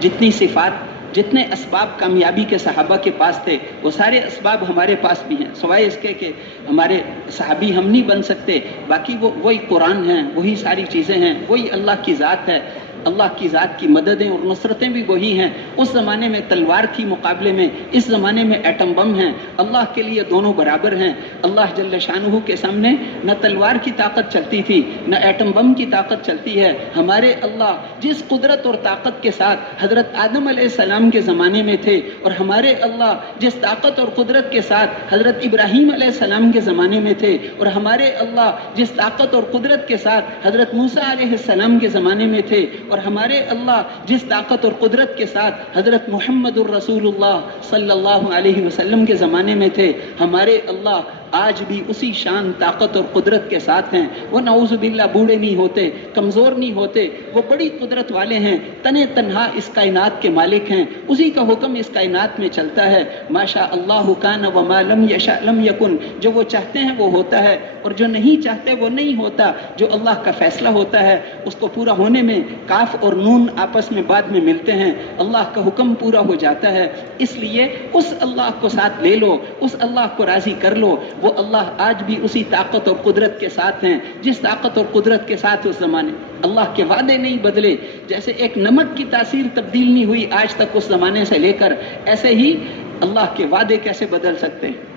جتنی صفات، جتنے اسباب کامیابی کے صحابہ کے پاس تھے، وہ سارے اسباب ہمارے پاس بھی ہیں، سوائے اس کے کہ ہمارے صحابی ہم نہیں بن سکتے. باقی وہی قرآن ہیں، وہی ساری چیزیں ہیں، وہی اللہ کی ذات ہے. اللہ کی ذات کی مددیں اور نصرتیں بھی وہی ہیں. اس زمانے میں تلوار تھی مقابلے میں، اس زمانے میں ایٹم بم ہیں. اللہ کے لیے دونوں برابر ہیں. اللہ جل شانہ کے سامنے نہ تلوار کی طاقت چلتی تھی نہ ایٹم بم کی طاقت چلتی ہے. ہمارے اللہ جس قدرت اور طاقت کے ساتھ حضرت آدم علیہ السلام کے زمانے میں تھے، اور ہمارے اللہ جس طاقت اور قدرت کے ساتھ حضرت ابراہیم علیہ السلام کے زمانے میں تھے، اور ہمارے اللہ جس طاقت اور قدرت کے ساتھ حضرت موسیٰ علیہ السلام کے زمانے میں تھے، اور ہمارے اللہ جس طاقت اور قدرت کے ساتھ حضرت محمد الرسول اللہ صلی اللہ علیہ وسلم کے زمانے میں تھے، ہمارے اللہ آج بھی اسی شان، طاقت اور قدرت کے ساتھ ہیں. وہ نعوذ باللہ بوڑھے نہیں ہوتے، کمزور نہیں ہوتے، وہ بڑی قدرت والے ہیں. تنے تنہا اس کائنات کے مالک ہیں، اسی کا حکم اس کائنات میں چلتا ہے. ما شاء اللہ کان وما لم یشاء لم یکن. جو وہ چاہتے ہیں وہ ہوتا ہے، اور جو نہیں چاہتے وہ نہیں ہوتا. جو اللہ کا فیصلہ ہوتا ہے اس کو پورا ہونے میں کاف اور نون آپس میں بعد میں ملتے ہیں، اللہ کا حکم پورا ہو جاتا ہے. اس لیے اس اللہ کو ساتھ لے لو، اس اللہ کو راضی کر لو. وہ اللہ آج بھی اسی طاقت اور قدرت کے ساتھ ہیں جس طاقت اور قدرت کے ساتھ اس زمانے. اللہ کے وعدے نہیں بدلے. جیسے ایک نمک کی تاثیر تبدیل نہیں ہوئی آج تک اس زمانے سے لے کر، ایسے ہی اللہ کے وعدے کیسے بدل سکتے ہیں؟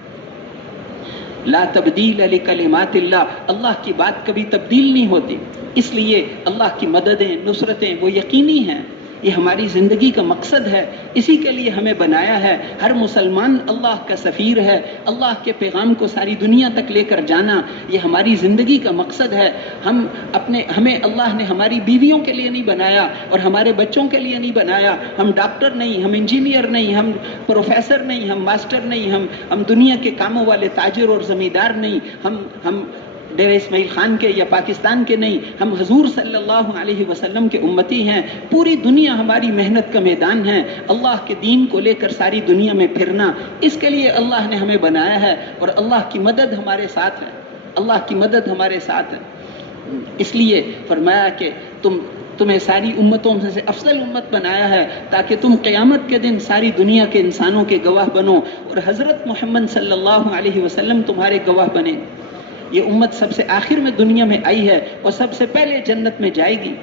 لا تبدیل لکلمات اللہ. اللہ کی بات کبھی تبدیل نہیں ہوتی. اس لیے اللہ کی مددیں، نصرتیں وہ یقینی ہیں. یہ ہماری زندگی کا مقصد ہے، اسی کے لیے ہمیں بنایا ہے. ہر مسلمان اللہ کا سفیر ہے. اللہ کے پیغام کو ساری دنیا تک لے کر جانا یہ ہماری زندگی کا مقصد ہے. ہمیں اللہ نے ہماری بیویوں کے لیے نہیں بنایا اور ہمارے بچوں کے لیے نہیں بنایا. ہم ڈاکٹر نہیں، ہم انجینئر نہیں، ہم پروفیسر نہیں، ہم ماسٹر نہیں، ہم دنیا کے کاموں والے تاجر اور زمیندار نہیں، ہم ڈیرہ اسماعیل خان کے یا پاکستان کے نہیں، ہم حضور صلی اللہ علیہ وسلم کے امتی ہیں. پوری دنیا ہماری محنت کا میدان ہے. اللہ کے دین کو لے کر ساری دنیا میں پھرنا، اس کے لیے اللہ نے ہمیں بنایا ہے. اور اللہ کی مدد ہمارے ساتھ ہے، اللہ کی مدد ہمارے ساتھ ہے. اس لیے فرمایا کہ تمہیں ساری امتوں سے افضل امت بنایا ہے تاکہ تم قیامت کے دن ساری دنیا کے انسانوں کے گواہ بنو، اور حضرت محمد صلی اللہ علیہ وسلم تمہارے گواہ بنے. یہ امت سب سے آخر میں دنیا میں آئی ہے اور سب سے پہلے جنت میں جائے گی.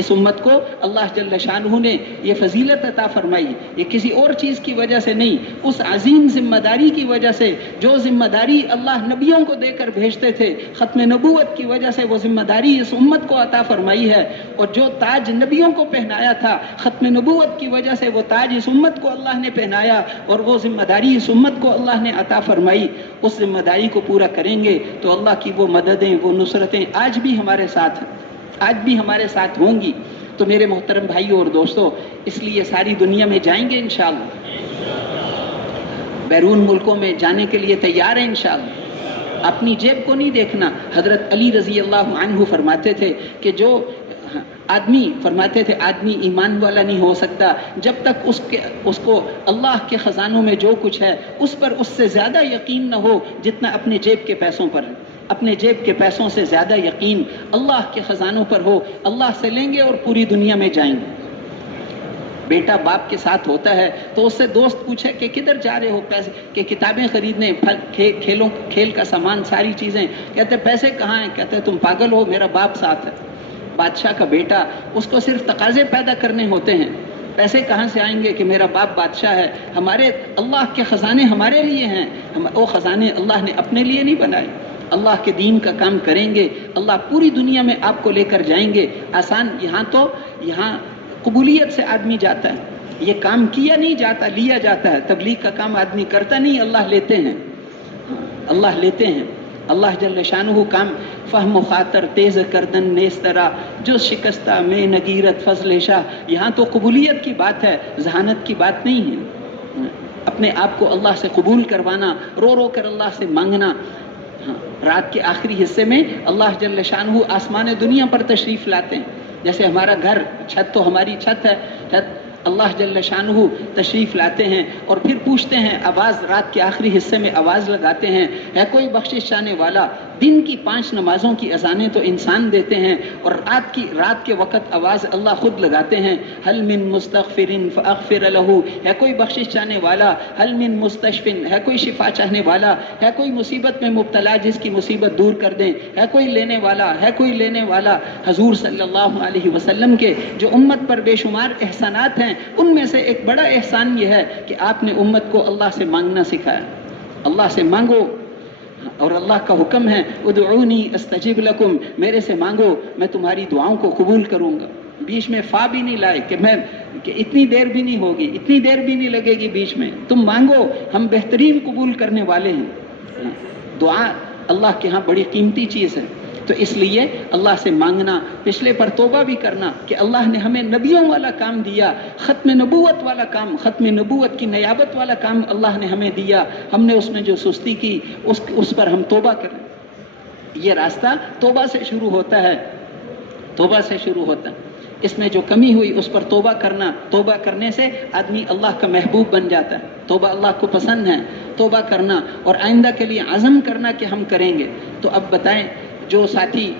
اس امت کو اللہ جل شانہ نے یہ فضیلت عطا فرمائی، یہ کسی اور چیز کی وجہ سے نہیں، اس عظیم ذمہ داری کی وجہ سے. جو ذمہ داری اللہ نبیوں کو دے کر بھیجتے تھے، ختم نبوت کی وجہ سے وہ ذمہ داری اس امت کو عطا فرمائی ہے. اور جو تاج نبیوں کو پہنایا تھا، ختم نبوت کی وجہ سے وہ تاج اس امت کو اللہ نے پہنایا، اور وہ ذمہ داری اس امت کو اللہ نے عطا فرمائی. اس ذمہ داری کو پورا کریں گے تو اللہ کی وہ مددیں، وہ نصرتیں آج بھی ہمارے ساتھ ہیں، آج بھی ہمارے ساتھ ہوں گی. تو میرے محترم بھائیوں اور دوستوں، اس لیے ساری دنیا میں جائیں گے انشاءاللہ، بیرون ملکوں میں جانے کے لیے تیار ہیں انشاءاللہ. اپنی جیب کو نہیں دیکھنا. حضرت علی رضی اللہ عنہ فرماتے تھے کہ آدمی ایمان والا نہیں ہو سکتا جب تک اس کو اللہ کے خزانوں میں جو کچھ ہے اس پر اس سے زیادہ یقین نہ ہو جتنا اپنے جیب کے پیسوں پر ہے. اپنے جیب کے پیسوں سے زیادہ یقین اللہ کے خزانوں پر ہو. اللہ سے لیں گے اور پوری دنیا میں جائیں گے. بیٹا باپ کے ساتھ ہوتا ہے تو اس سے دوست پوچھے کہ کدھر جا رہے ہو؟ پیسے کہ کتابیں خریدنے، کھیل کا سامان، ساری چیزیں. کہتے پیسے کہاں ہیں؟ کہتے تم پاگل ہو، میرا باپ ساتھ ہے. بادشاہ کا بیٹا، اس کو صرف تقاضے پیدا کرنے ہوتے ہیں. پیسے کہاں سے آئیں گے کہ میرا باپ بادشاہ ہے؟ ہمارے اللہ کے خزانے ہمارے لیے ہیں. وہ خزانے اللہ نے اپنے لیے نہیں بنائے. اللہ کے دین کا کام کریں گے، اللہ پوری دنیا میں آپ کو لے کر جائیں گے. آسان یہاں قبولیت سے آدمی جاتا ہے. یہ کام کیا نہیں جاتا، لیا جاتا ہے. تبلیغ کا کام آدمی کرتا نہیں، اللہ لیتے ہیں. اللہ لیتے ہیں. اللہ جل شانہ کام فہم و خاطر تیز کردن نیسترا جو شکستہ میں نگیرت فضل شاہ. یہاں تو قبولیت کی بات ہے، ذہانت کی بات نہیں ہے. اپنے آپ کو اللہ سے قبول کروانا، رو رو کر اللہ سے مانگنا. رات کے آخری حصے میں اللہ جل شانہ آسمان دنیا پر تشریف لاتے ہیں. جیسے ہمارا گھر، چھت تو ہماری چھت ہے، چھت اللہ جل شانہ تشریف لاتے ہیں اور پھر پوچھتے ہیں. آواز رات کے آخری حصے میں آواز لگاتے ہیں، ہے کوئی بخشش چاہنے والا؟ دن کی 5 نمازوں کی اذانیں تو انسان دیتے ہیں، اور رات کے وقت آواز اللہ خود لگاتے ہیں. حل من مستغفر فاغفر له، ہے کوئی بخشش چاہنے والا؟ حل من مستشفن، ہے کوئی شفا چاہنے والا؟ ہے کوئی مصیبت میں مبتلا جس کی مصیبت دور کر دیں؟ ہے کوئی لینے والا؟ ہے کوئی لینے والا؟ حضور صلی اللہ علیہ وسلم کے جو امت پر بے شمار احسانات ہیں، ان میں سے ایک بڑا احسان یہ ہے کہ آپ نے امت کو اللہ سے مانگنا سکھایا. اللہ سے مانگو، اور اللہ کا حکم ہے ادعونی استجب لکم، میرے سے مانگو میں تمہاری دعاؤں کو قبول کروں گا. بیچ میں فا بھی نہیں لائے کہ اتنی دیر بھی نہیں ہوگی، اتنی دیر بھی نہیں لگے گی بیچ میں. تم مانگو، ہم بہترین قبول کرنے والے ہیں. دعا اللہ کے ہاں بڑی قیمتی چیز ہے. تو اس لیے اللہ سے مانگنا، پچھلے پر توبہ بھی کرنا کہ اللہ نے ہمیں نبیوں والا کام دیا، ختم نبوت والا کام، ختم نبوت کی نیابت والا کام اللہ نے ہمیں دیا. ہم نے اس میں جو سستی کی اس پر ہم توبہ کریں. یہ راستہ توبہ سے شروع ہوتا ہے، توبہ سے شروع ہوتا ہے. اس میں جو کمی ہوئی اس پر توبہ کرنا. توبہ کرنے سے آدمی اللہ کا محبوب بن جاتا ہے. توبہ اللہ کو پسند ہے. توبہ کرنا اور آئندہ کے لیے عزم کرنا کہ ہم کریں گے. تو اب بتائیں، جو ساتھی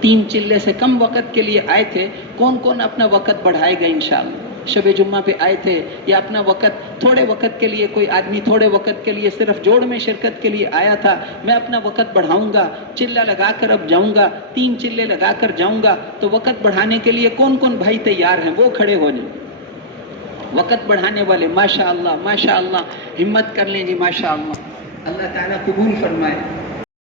3 چلے سے کم وقت کے لیے آئے تھے، کون کون اپنا وقت بڑھائے گا انشاءاللہ؟ شب جمعہ پہ آئے تھے یا اپنا وقت تھوڑے وقت کے لیے، کوئی آدمی تھوڑے وقت کے لیے صرف جوڑ میں شرکت کے لیے آیا تھا، میں اپنا وقت بڑھاؤں گا، چلہ لگا کر اب جاؤں گا، 3 چلے لگا کر جاؤں گا. تو وقت بڑھانے کے لیے کون کون بھائی تیار ہیں؟ وہ کھڑے ہو جائیں. وقت بڑھانے والے ماشاءاللہ ماشاءاللہ، ہمت کر لیں جی ماشاءاللہ. اللہ تعالیٰ قبول فرمائے.